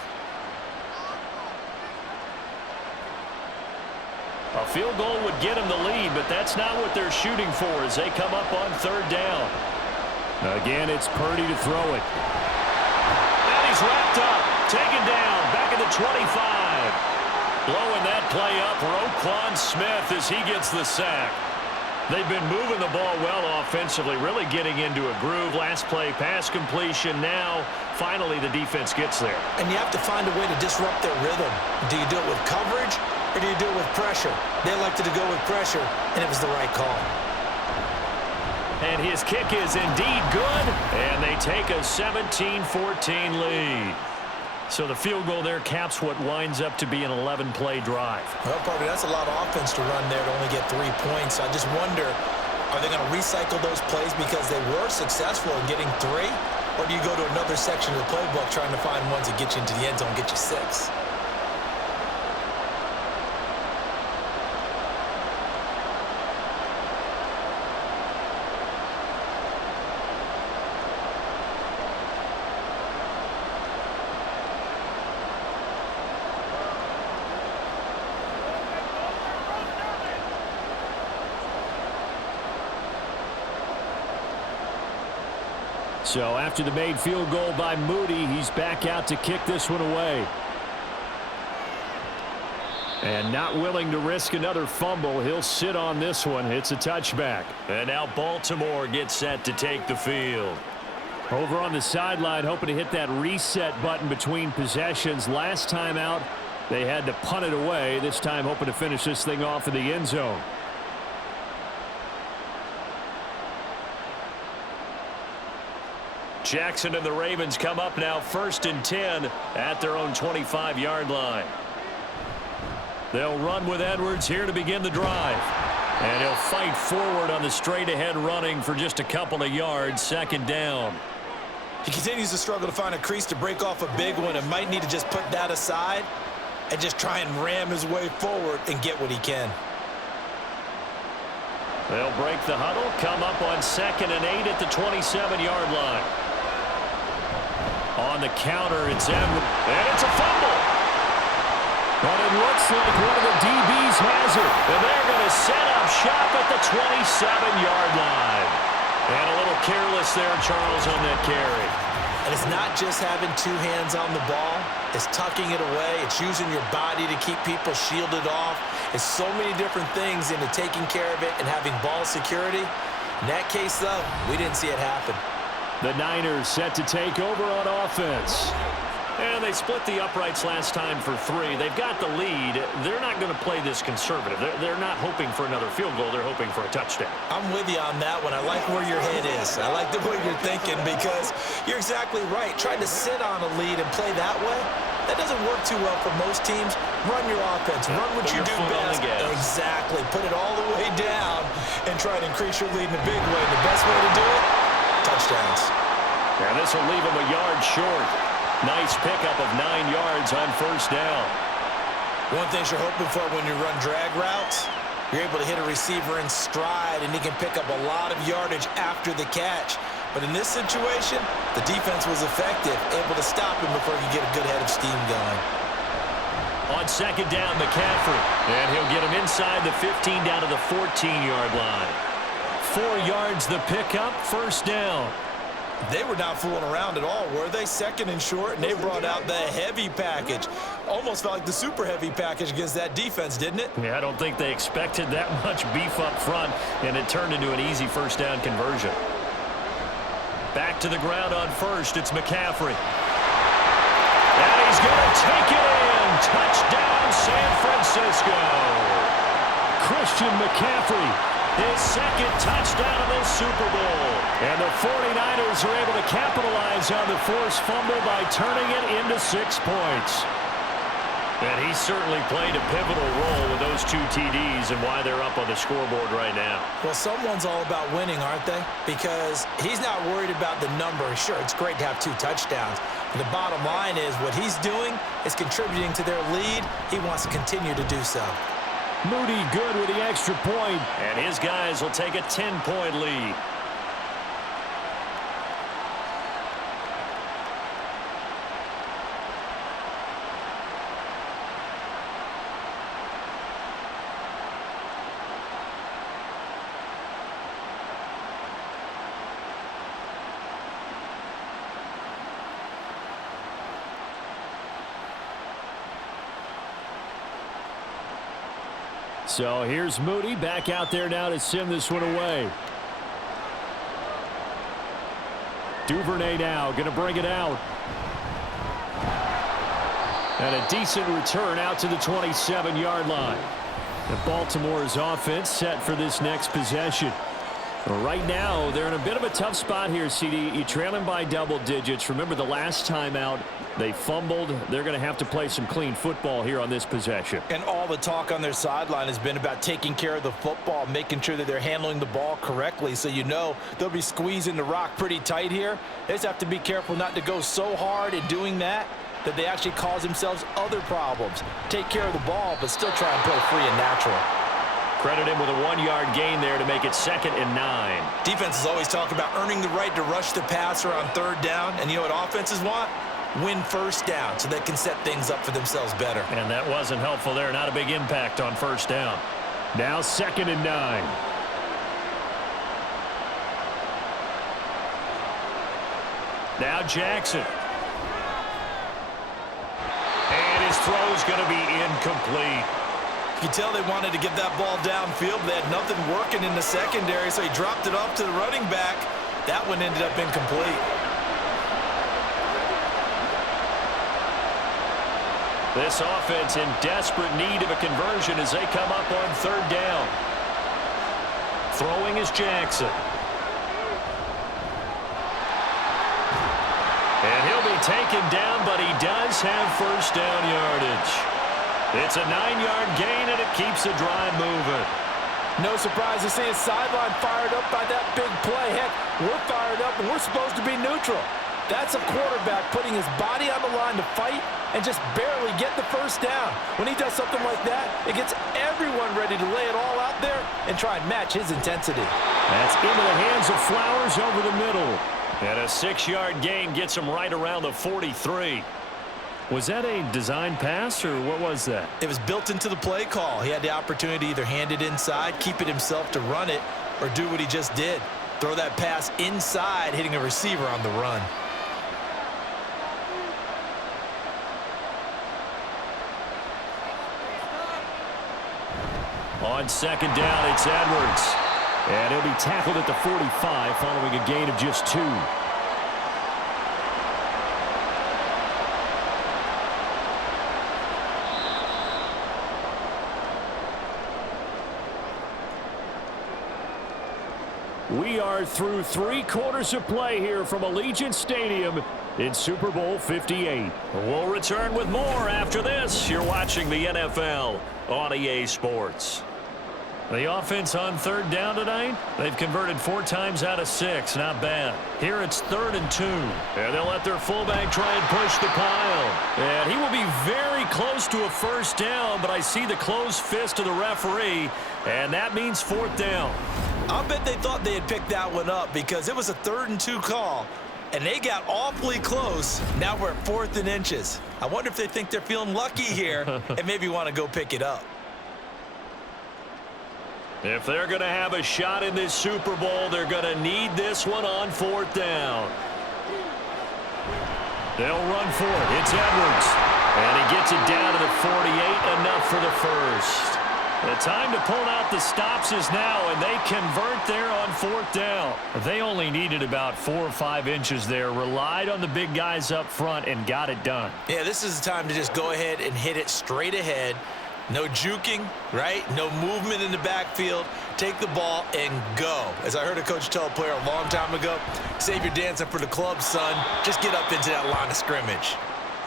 A field goal would get them the lead, but that's not what they're shooting for as they come up on third down. Again, it's Purdy to throw it. And he's wrapped up, taken down, back at the 25. Blowing that play up, Roquan Smith as he gets the sack. They've been moving the ball well offensively, really getting into a groove. Last play, pass completion. Now, finally, the defense gets there. And you have to find a way to disrupt their rhythm. Do you do it with coverage, or do you do it with pressure? They elected to go with pressure, and it was the right call. And his kick is indeed good, and they take a 17-14 lead. So the field goal there caps what winds up to be an 11-play drive. Well, partner, that's a lot of offense to run there to only get 3 points. I just wonder, are they going to recycle those plays because they were successful in getting 3? Or do you go to another section of the playbook trying to find ones that get you into the end zone and get you 6? So after the made field goal by Moody, he's back out to kick this one away. And not willing to risk another fumble, he'll sit on this one. It's a touchback. And now Baltimore gets set to take the field. Over on the sideline, hoping to hit that reset button between possessions. Last time out, they had to punt it away. This time hoping to finish this thing off in the end zone. Jackson and the Ravens come up now 1st and 10 at their own 25-yard line. They'll run with Edwards here to begin the drive. And he'll fight forward on the straight-ahead running for just a couple of yards, 2nd down. He continues to struggle to find a crease to break off a big one and might need to just put that aside and just try and ram his way forward and get what he can. They'll break the huddle, come up on 2nd and 8 at the 27-yard line. On the counter, it's Edwards, and it's a fumble. But it looks like one of the DBs has it, and they're going to set up shop at the 27-yard line. And a little careless there, Charles, on that carry. And it's not just having 2 hands on the ball. It's tucking it away. It's using your body to keep people shielded off. It's so many different things into taking care of it and having ball security. In that case, though, we didn't see it happen. The Niners set to take over on offense. And they split the uprights last time for 3. They've got the lead. They're not going to play this conservative. They're not hoping for another field goal. They're hoping for a touchdown. I'm with you on that one. I like where your head is. I like the way you're thinking because you're exactly right. Trying to sit on a lead and play that way, that doesn't work too well for most teams. Run your offense. Run what you do best. Exactly. Put it all the way down and try to increase your lead in a big way. The best way to do it, touchdowns. And this will leave him a yard short. Nice pickup of 9 yards on 1st down. One thing you're hoping for when you run drag routes, you're able to hit a receiver in stride, and he can pick up a lot of yardage after the catch. But in this situation, the defense was effective, able to stop him before he could get a good head of steam going. On 2nd down, McCaffrey. And he'll get him inside the 15 down to the 14-yard line. 4 yards the pickup, 1st down. They were not fooling around at all, were they? 2nd and short, and they brought out the heavy package. Almost felt like the super heavy package against that defense, didn't it? Yeah, I don't think they expected that much beef up front, and it turned into an easy 1st down conversion. Back to the ground on 1st, it's McCaffrey. And he's going to take it in. Touchdown, San Francisco. Christian McCaffrey. His 2nd touchdown of the Super Bowl. And the 49ers are able to capitalize on the forced fumble by turning it into 6 points. And he certainly played a pivotal role with those 2 TDs and why they're up on the scoreboard right now. Well, someone's all about winning, aren't they? Because he's not worried about the number. Sure, it's great to have 2 touchdowns. But the bottom line is what he's doing is contributing to their lead. He wants to continue to do so. Moody good with the extra point, and his guys will take a 10-point lead. So here's Moody back out there now to send this one away. Duvernay now going to bring it out. And a decent return out to the 27-yard line. And Baltimore's offense set for this next possession. Right now, they're in a bit of a tough spot here, CD. You're trailing by double digits. Remember the last time out, they fumbled. They're going to have to play some clean football here on this possession. And all the talk on their sideline has been about taking care of the football, making sure that they're handling the ball correctly. So you know they'll be squeezing the rock pretty tight here. They just have to be careful not to go so hard in doing that they actually cause themselves other problems. Take care of the ball, but still try and play free and natural. Credit him with a 1-yard gain there to make it 2nd and 9. Defenses always talk about earning the right to rush the passer on 3rd down. And you know what offenses want? Win 1st down so they can set things up for themselves better. And that wasn't helpful there. Not a big impact on 1st down. Now 2nd and 9. Now Jackson. And his throw's going to be incomplete. You can tell they wanted to get that ball downfield. They had nothing working in the secondary, so he dropped it off to the running back. That one ended up incomplete. This offense in desperate need of a conversion as they come up on 3rd down. Throwing is Jackson. And he'll be taken down, but he does have 1st down yardage. It's a 9-yard gain, and it keeps the drive moving. No surprise to see his sideline fired up by that big play. Heck, we're fired up, and we're supposed to be neutral. That's a quarterback putting his body on the line to fight and just barely get the 1st down. When he does something like that, it gets everyone ready to lay it all out there and try and match his intensity. That's into the hands of Flowers over the middle. And a 6-yard gain gets him right around the 43. Was that a design pass, or what was that? It was built into the play call. He had the opportunity to either hand it inside, keep it himself to run it, or do what he just did. Throw that pass inside, hitting a receiver on the run. On 2nd down, it's Edwards. And he'll be tackled at the 45 following a gain of just 2. We are through 3 quarters of play here from Allegiant Stadium in Super Bowl 58. We'll return with more after this. You're watching the NFL on EA Sports. The offense on 3rd down tonight, they've converted 4 times out of 6. Not bad. Here it's 3rd and 2. And they'll let their fullback try and push the pile. And he will be very close to a 1st down, but I see the closed fist of the referee, and that means 4th down. I'll bet they thought they had picked that one up because it was a 3rd and 2 call, and they got awfully close. Now we're at 4th and inches. I wonder if they think they're feeling lucky here and maybe want to go pick it up. If they're going to have a shot in this Super Bowl, they're going to need this one on 4th down. They'll run for it. It's Edwards. And he gets it down to the 48, enough for the 1st. The time to pull out the stops is now, and they convert there on 4th down. They only needed about 4 or 5 inches there, relied on the big guys up front, and got it done. Yeah, this is the time to just go ahead and hit it straight ahead. No juking, right? No movement in the backfield. Take the ball and go. As I heard a coach tell a player a long time ago, save your dancing for the club, son. Just get up into that line of scrimmage.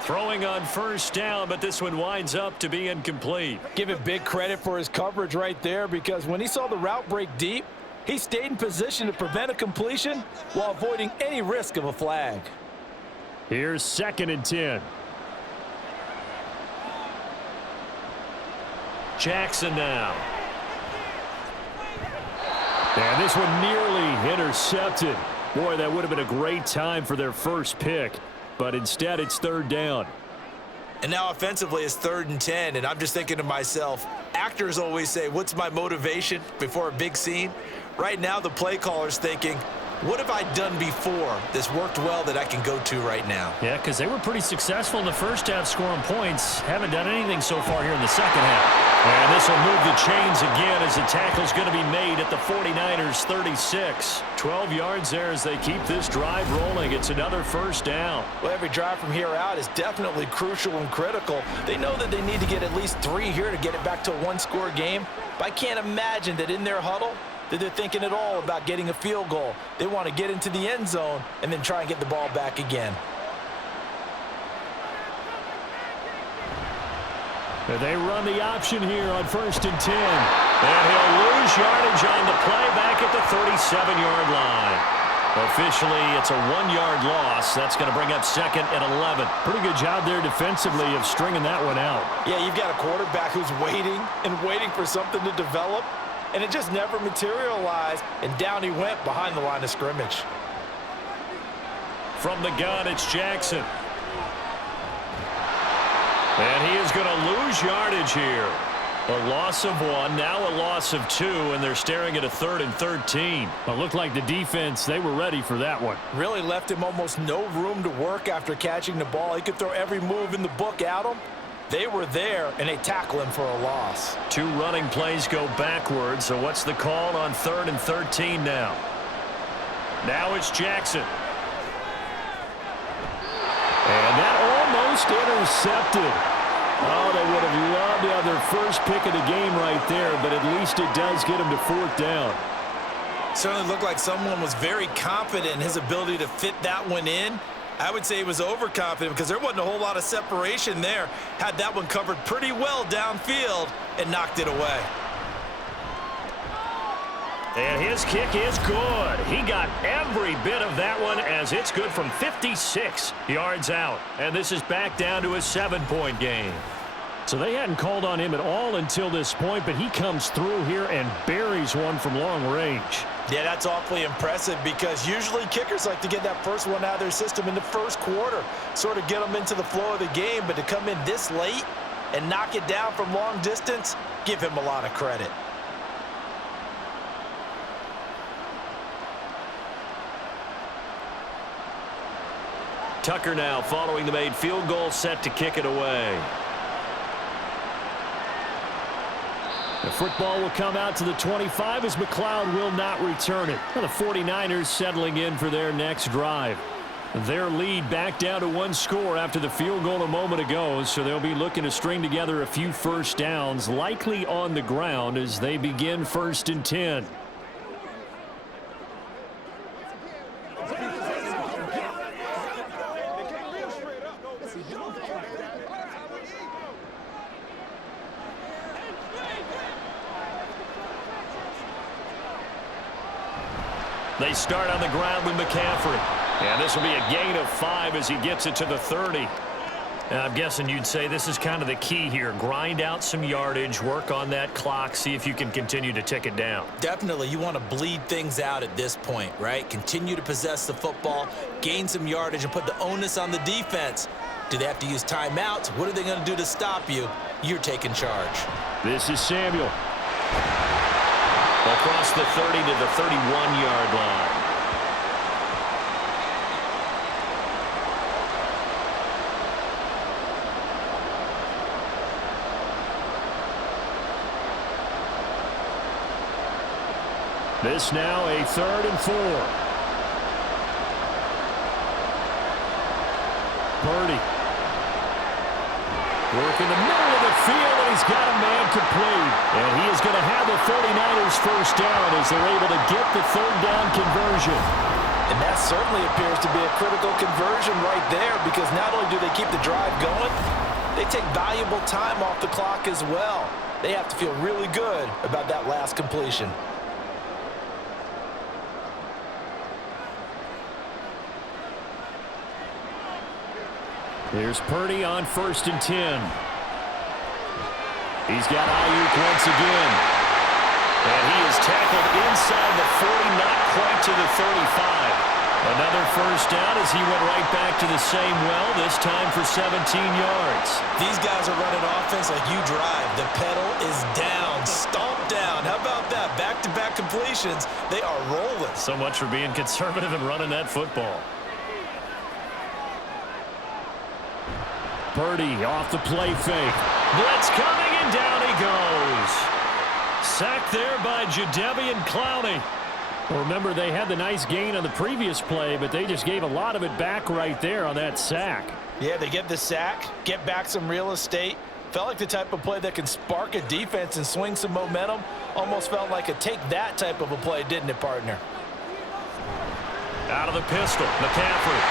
Throwing on 1st down, but this one winds up to be incomplete. Give him big credit for his coverage right there, because when he saw the route break deep, he stayed in position to prevent a completion while avoiding any risk of a flag. Here's 2nd and 10. Jackson now. And this one nearly intercepted. Boy, that would have been a great time for their first pick. But instead, it's third down. And now offensively, it's 3rd and 10. And I'm just thinking to myself, actors always say, what's my motivation before a big scene? Right now, the play caller's thinking, what have I done before this worked well that I can go to right now? Yeah, because they were pretty successful in the first half scoring points. Haven't done anything so far here in the second half. And this will move the chains again as the tackle's going to be made at the 49ers 36. 12 yards there as they keep this drive rolling. It's another first down. Well, every drive from here out is definitely crucial and critical. They know that they need to get at least 3 here to get it back to a one-score game. But I can't imagine that in their huddle that they're thinking at all about getting a field goal. They want to get into the end zone and then try and get the ball back again. They run the option here on 1st and 10. And he'll lose yardage on the play back at the 37-yard line. Officially, it's a 1-yard loss. That's going to bring up 2nd and 11. Pretty good job there defensively of stringing that one out. Yeah, you've got a quarterback who's waiting and waiting for something to develop, and it just never materialized, and down he went behind the line of scrimmage. From the gun, it's Jackson. And he is going to lose yardage here. A loss of 1, now a loss of 2, and they're staring at a 3rd and 13. It looked like the defense, they were ready for that one. Really left him almost no room to work after catching the ball. He could throw every move in the book at him. They were there, and they tackle him for a loss. 2 running plays go backwards, so what's the call on 3rd and 13 now? Now it's Jackson. And that almost intercepted. Oh, they would have loved to have their first pick of the game right there, but at least it does get them to 4th down. Certainly looked like someone was very confident in his ability to fit that one in. I would say he was overconfident because there wasn't a whole lot of separation there. Had that one covered pretty well downfield and knocked it away. And his kick is good. He got every bit of that one as it's good from 56 yards out. And this is back down to a 7-point game. So they hadn't called on him at all until this point, but he comes through here and buries one from long range. Yeah, that's awfully impressive because usually kickers like to get that first one out of their system in the first quarter, sort of get them into the flow of the game, but to come in this late and knock it down from long distance, give him a lot of credit. Tucker now following the made field goal, set to kick it away. The football will come out to the 25 as McLeod will not return it. Well, the 49ers settling in for their next drive. Their lead back down to 1 score after the field goal a moment ago, so they'll be looking to string together a few first downs, likely on the ground as they begin 1st and 10. They start on the ground with McCaffrey. And this will be a gain of 5 as he gets it to the 30. And I'm guessing you'd say this is kind of the key here. Grind out some yardage, work on that clock, see if you can continue to tick it down. Definitely. You want to bleed things out at this point, right? Continue to possess the football, gain some yardage, and put the onus on the defense. Do they have to use timeouts? What are they going to do to stop you? You're taking charge. This is Samuel. Across the 30 to the 31-yard line. This now a 3rd and 4. Purdy. Work in the middle of the field, and he's got a man complete. And he is going to have the 49ers first down as they're able to get the 3rd down conversion. And that certainly appears to be a critical conversion right there because not only do they keep the drive going, they take valuable time off the clock as well. They have to feel really good about that last completion. Here's Purdy on 1st and 10. He's got Ayuk once again. And he is tackled inside the 40, not quite to the 35. Another first down as he went right back to the same well, this time for 17 yards. These guys are running offense like you drive. The pedal is down, stomp down. How about that? Back-to-back completions. They are rolling. So much for being conservative and running that football. Purdy off the play fake. Blitz coming, and down he goes. Sacked there by Jadeveon Clowney. Remember, they had the nice gain on the previous play, but they just gave a lot of it back right there on that sack. Yeah, they get the sack, get back some real estate. Felt like the type of play that can spark a defense and swing some momentum. Almost felt like a take-that type of a play, didn't it, partner? Out of the pistol, McCaffrey.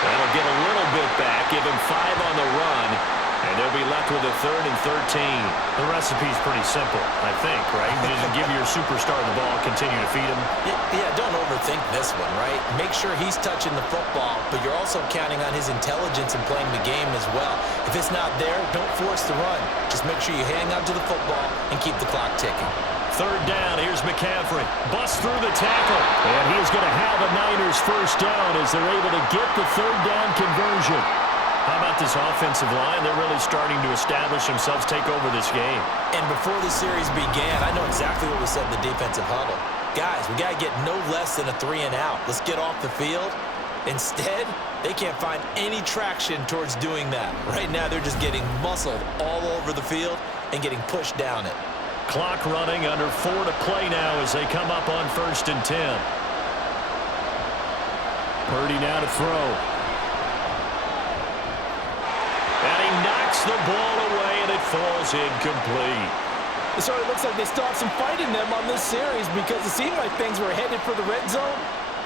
That'll get a little bit back, give him 5 on the run, and they'll be left with a 3rd and 13. The recipe's pretty simple, I think, right? You just give your superstar the ball, continue to feed him. Yeah, don't overthink this one, right? Make sure he's touching the football, but you're also counting on his intelligence in playing the game as well. If it's not there, don't force the run. Just make sure you hang on to the football and keep the clock ticking. 3rd down, here's McCaffrey. Bust through the tackle. And he is going to have a Niners first down as they're able to get the 3rd down conversion. How about this offensive line? They're really starting to establish themselves, take over this game. And before the series began, I know exactly what was said in the defensive huddle. Guys, we got to get no less than a 3 and out. Let's get off the field. Instead, they can't find any traction towards doing that. Right now, they're just getting muscled all over the field and getting pushed down it. Clock running, under 4 to play now as they come up on 1st and 10. Purdy now to throw. And he knocks the ball away, and it falls incomplete. So it looks like they still have some fight in them on this series because it seemed like things were headed for the red zone.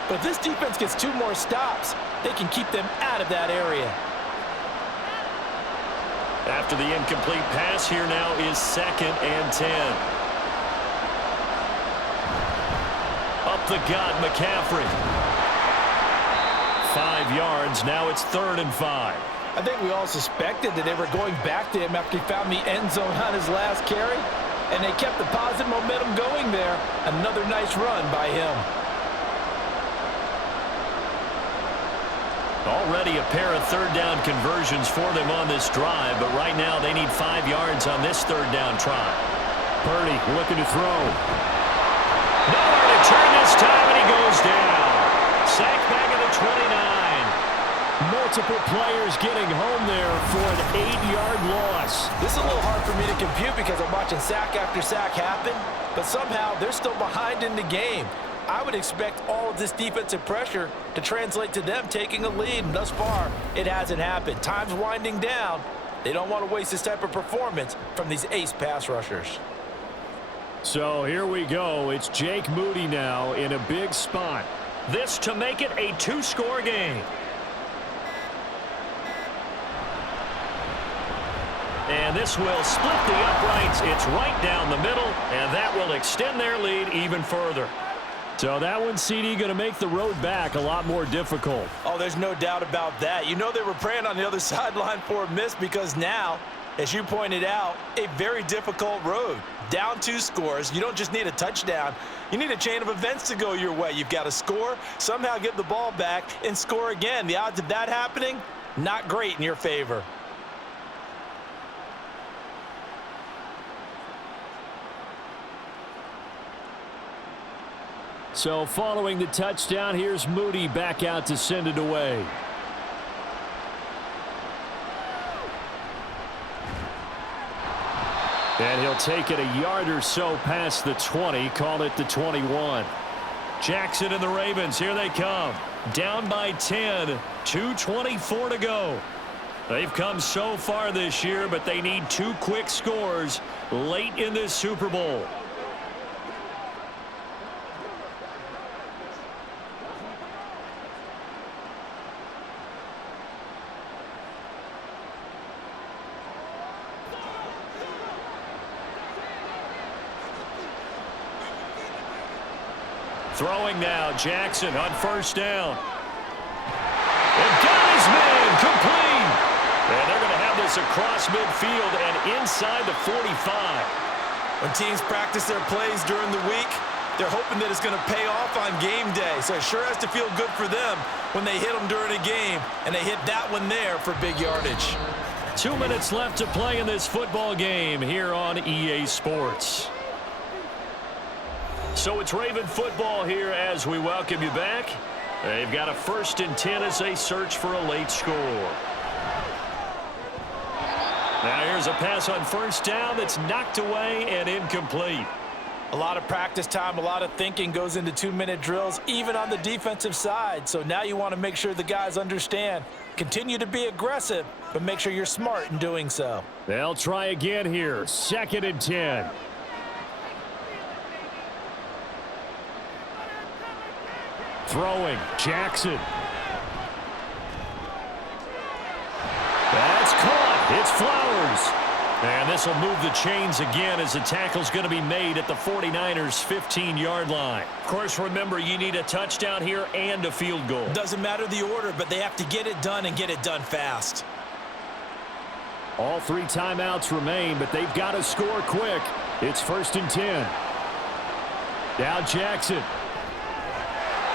But if this defense gets 2 more stops, they can keep them out of that area. After the incomplete pass, here now is 2nd and 10. Up the gut, McCaffrey. 5 yards, now it's 3rd and 5. I think we all suspected that they were going back to him after he found the end zone on his last carry, and they kept the positive momentum going there. Another nice run by him. Already a pair of 3rd down conversions for them on this drive, but right now they need 5 yards on this 3rd down try. Purdy looking to throw. Nowhere to turn this time, and he goes down. Sacked back at the 29. Multiple players getting home there for an 8-yard loss. This is a little hard for me to compute because I'm watching sack after sack happen, but somehow they're still behind in the game. I would expect all of this defensive pressure to translate to them taking a lead. And thus far, it hasn't happened. Time's winding down. They don't want to waste this type of performance from these ace pass rushers. So here we go. It's Jake Moody now in a big spot. This to make it a 2-score game. And this will split the uprights. It's right down the middle, and that will extend their lead even further. So that one, CD, going to make the road back a lot more difficult. Oh, there's no doubt about that. You know they were praying on the other sideline for a miss because now, as you pointed out, a very difficult road. Down 2 scores. You don't just need a touchdown. You need a chain of events to go your way. You've got to score, somehow get the ball back, and score again. The odds of that happening, not great in your favor. So following the touchdown, here's Moody back out to send it away. And he'll take it a yard or so past the 20, call it the 21. Jackson and the Ravens, here they come. Down by 10, 2:24 to go. They've come so far this year, but they need 2 quick scores late in this Super Bowl. Throwing now, Jackson on 1st down. And got his man complete. And they're going to have this pass across midfield and inside the 45. When teams practice their plays during the week, they're hoping that it's going to pay off on game day. So it sure has to feel good for them when they hit them during a game, and they hit that one there for big yardage. 2 minutes left to play in this football game here on EA Sports. So it's Raven football here as we welcome you back. They've got a 1st and 10 as they search for a late score. Now here's a pass on 1st down that's knocked away and incomplete. A lot of practice time, a lot of thinking goes into 2-minute drills, even on the defensive side. So now you want to make sure the guys understand. Continue to be aggressive, but make sure you're smart in doing so. They'll try again here. 2nd and 10. Throwing, Jackson. That's caught. It's Flowers. And this will move the chains again as the tackle's going to be made at the 49ers' 15-yard line. Of course, remember, you need a touchdown here and a field goal. Doesn't matter the order, but they have to get it done and get it done fast. All 3 timeouts remain, but they've got to score quick. It's 1st and 10. Now Jackson.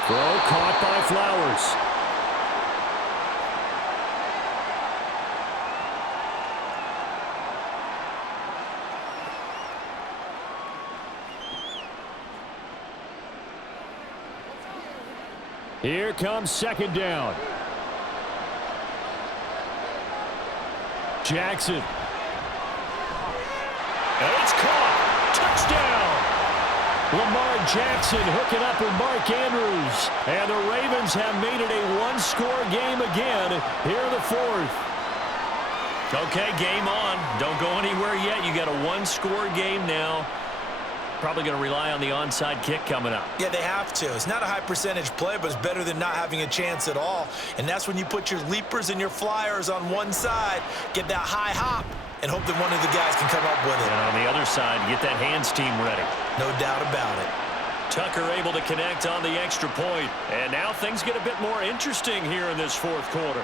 Throw caught by Flowers. Here comes 2nd down. Jackson. And it's caught. Touchdown. Lamar Jackson hooking up with Mark Andrews. And the Ravens have made it a 1-score game again here in the 4th. Okay, game on. Don't go anywhere yet. You got a 1-score game now. Probably going to rely on the onside kick coming up. Yeah, they have to. It's not a high percentage play, but it's better than not having a chance at all. And that's when you put your leapers and your flyers on one side, get that high hop, and hope that one of the guys can come up with it. And on the other side, get that hands team ready. No doubt about it. Tucker able to connect on the extra point. And now things get a bit more interesting here in this 4th quarter.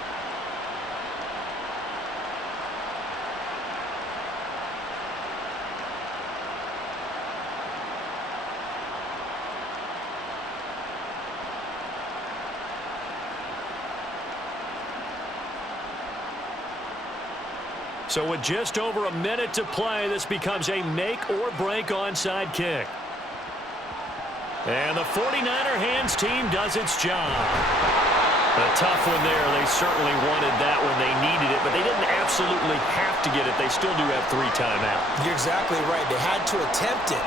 So with just over a minute to play, this becomes a make-or-break onside kick. And the 49er hands team does its job. A tough one there. They certainly wanted that when they needed it, but they didn't absolutely have to get it. They still do have 3 timeouts. You're exactly right. They had to attempt it.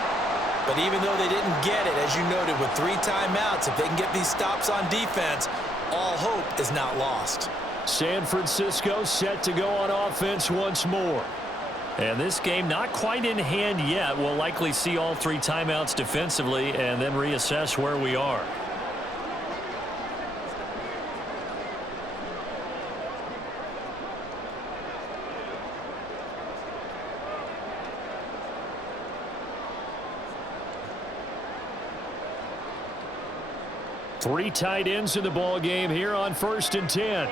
But even though they didn't get it, as you noted, with 3 timeouts, if they can get these stops on defense, all hope is not lost. San Francisco set to go on offense once more. And this game not quite in hand yet. We'll likely see all 3 timeouts defensively and then reassess where we are. Three tight ends in the ball game here on 1st and 10.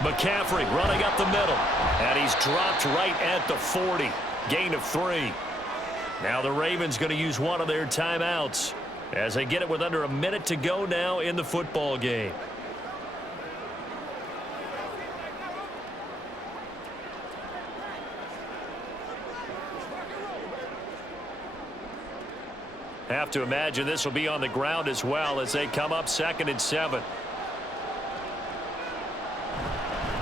McCaffrey running up the middle, and he's dropped right at the 40. Gain of 3. Now the Ravens going to use one of their timeouts as they get it with under a minute to go now in the football game. Have to imagine this will be on the ground as well as they come up 2nd and 7.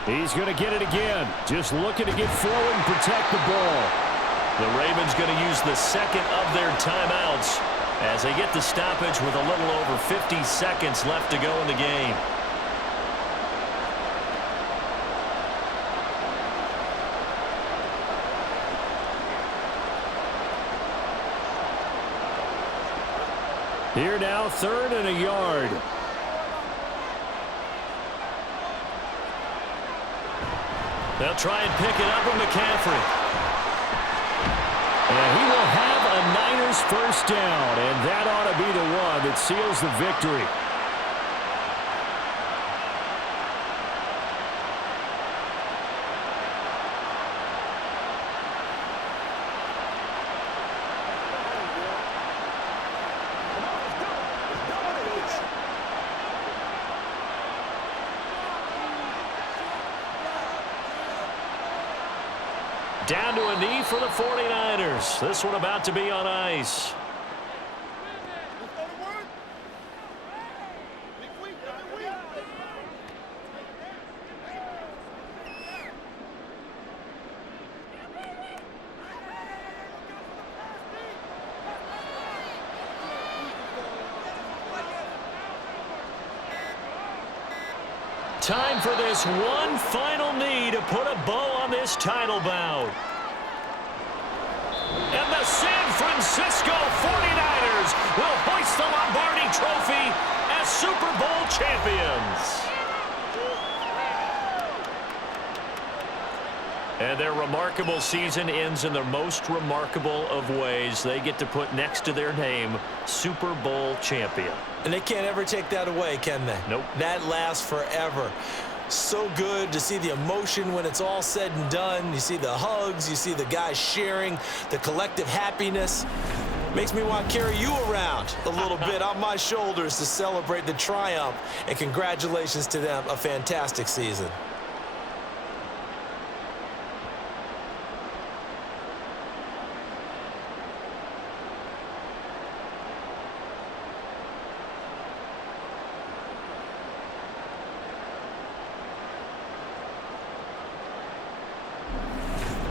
He's going to get it again. Just looking to get forward and protect the ball. The Ravens going to use the 2nd of their timeouts as they get the stoppage with a little over 50 seconds left to go in the game. Here now, 3rd and a yard. They'll try and pick it up with McCaffrey. And he will have a Niners 1st down, and that ought to be the one that seals the victory. Down to a knee for the 49ers. This one about to be on ice. Time for this one final knee to put a bow on this title bout. And the San Francisco 49ers will hoist the Lombardi Trophy as Super Bowl champions. And their remarkable season ends in the most remarkable of ways. They get to put next to their name, Super Bowl champion. And they can't ever take that away, can they? Nope. That lasts forever. So good to see the emotion when it's all said and done. You see the hugs, you see the guys sharing, the collective happiness. Makes me want to carry you around a little bit on my shoulders to celebrate the triumph. And congratulations to them, a fantastic season.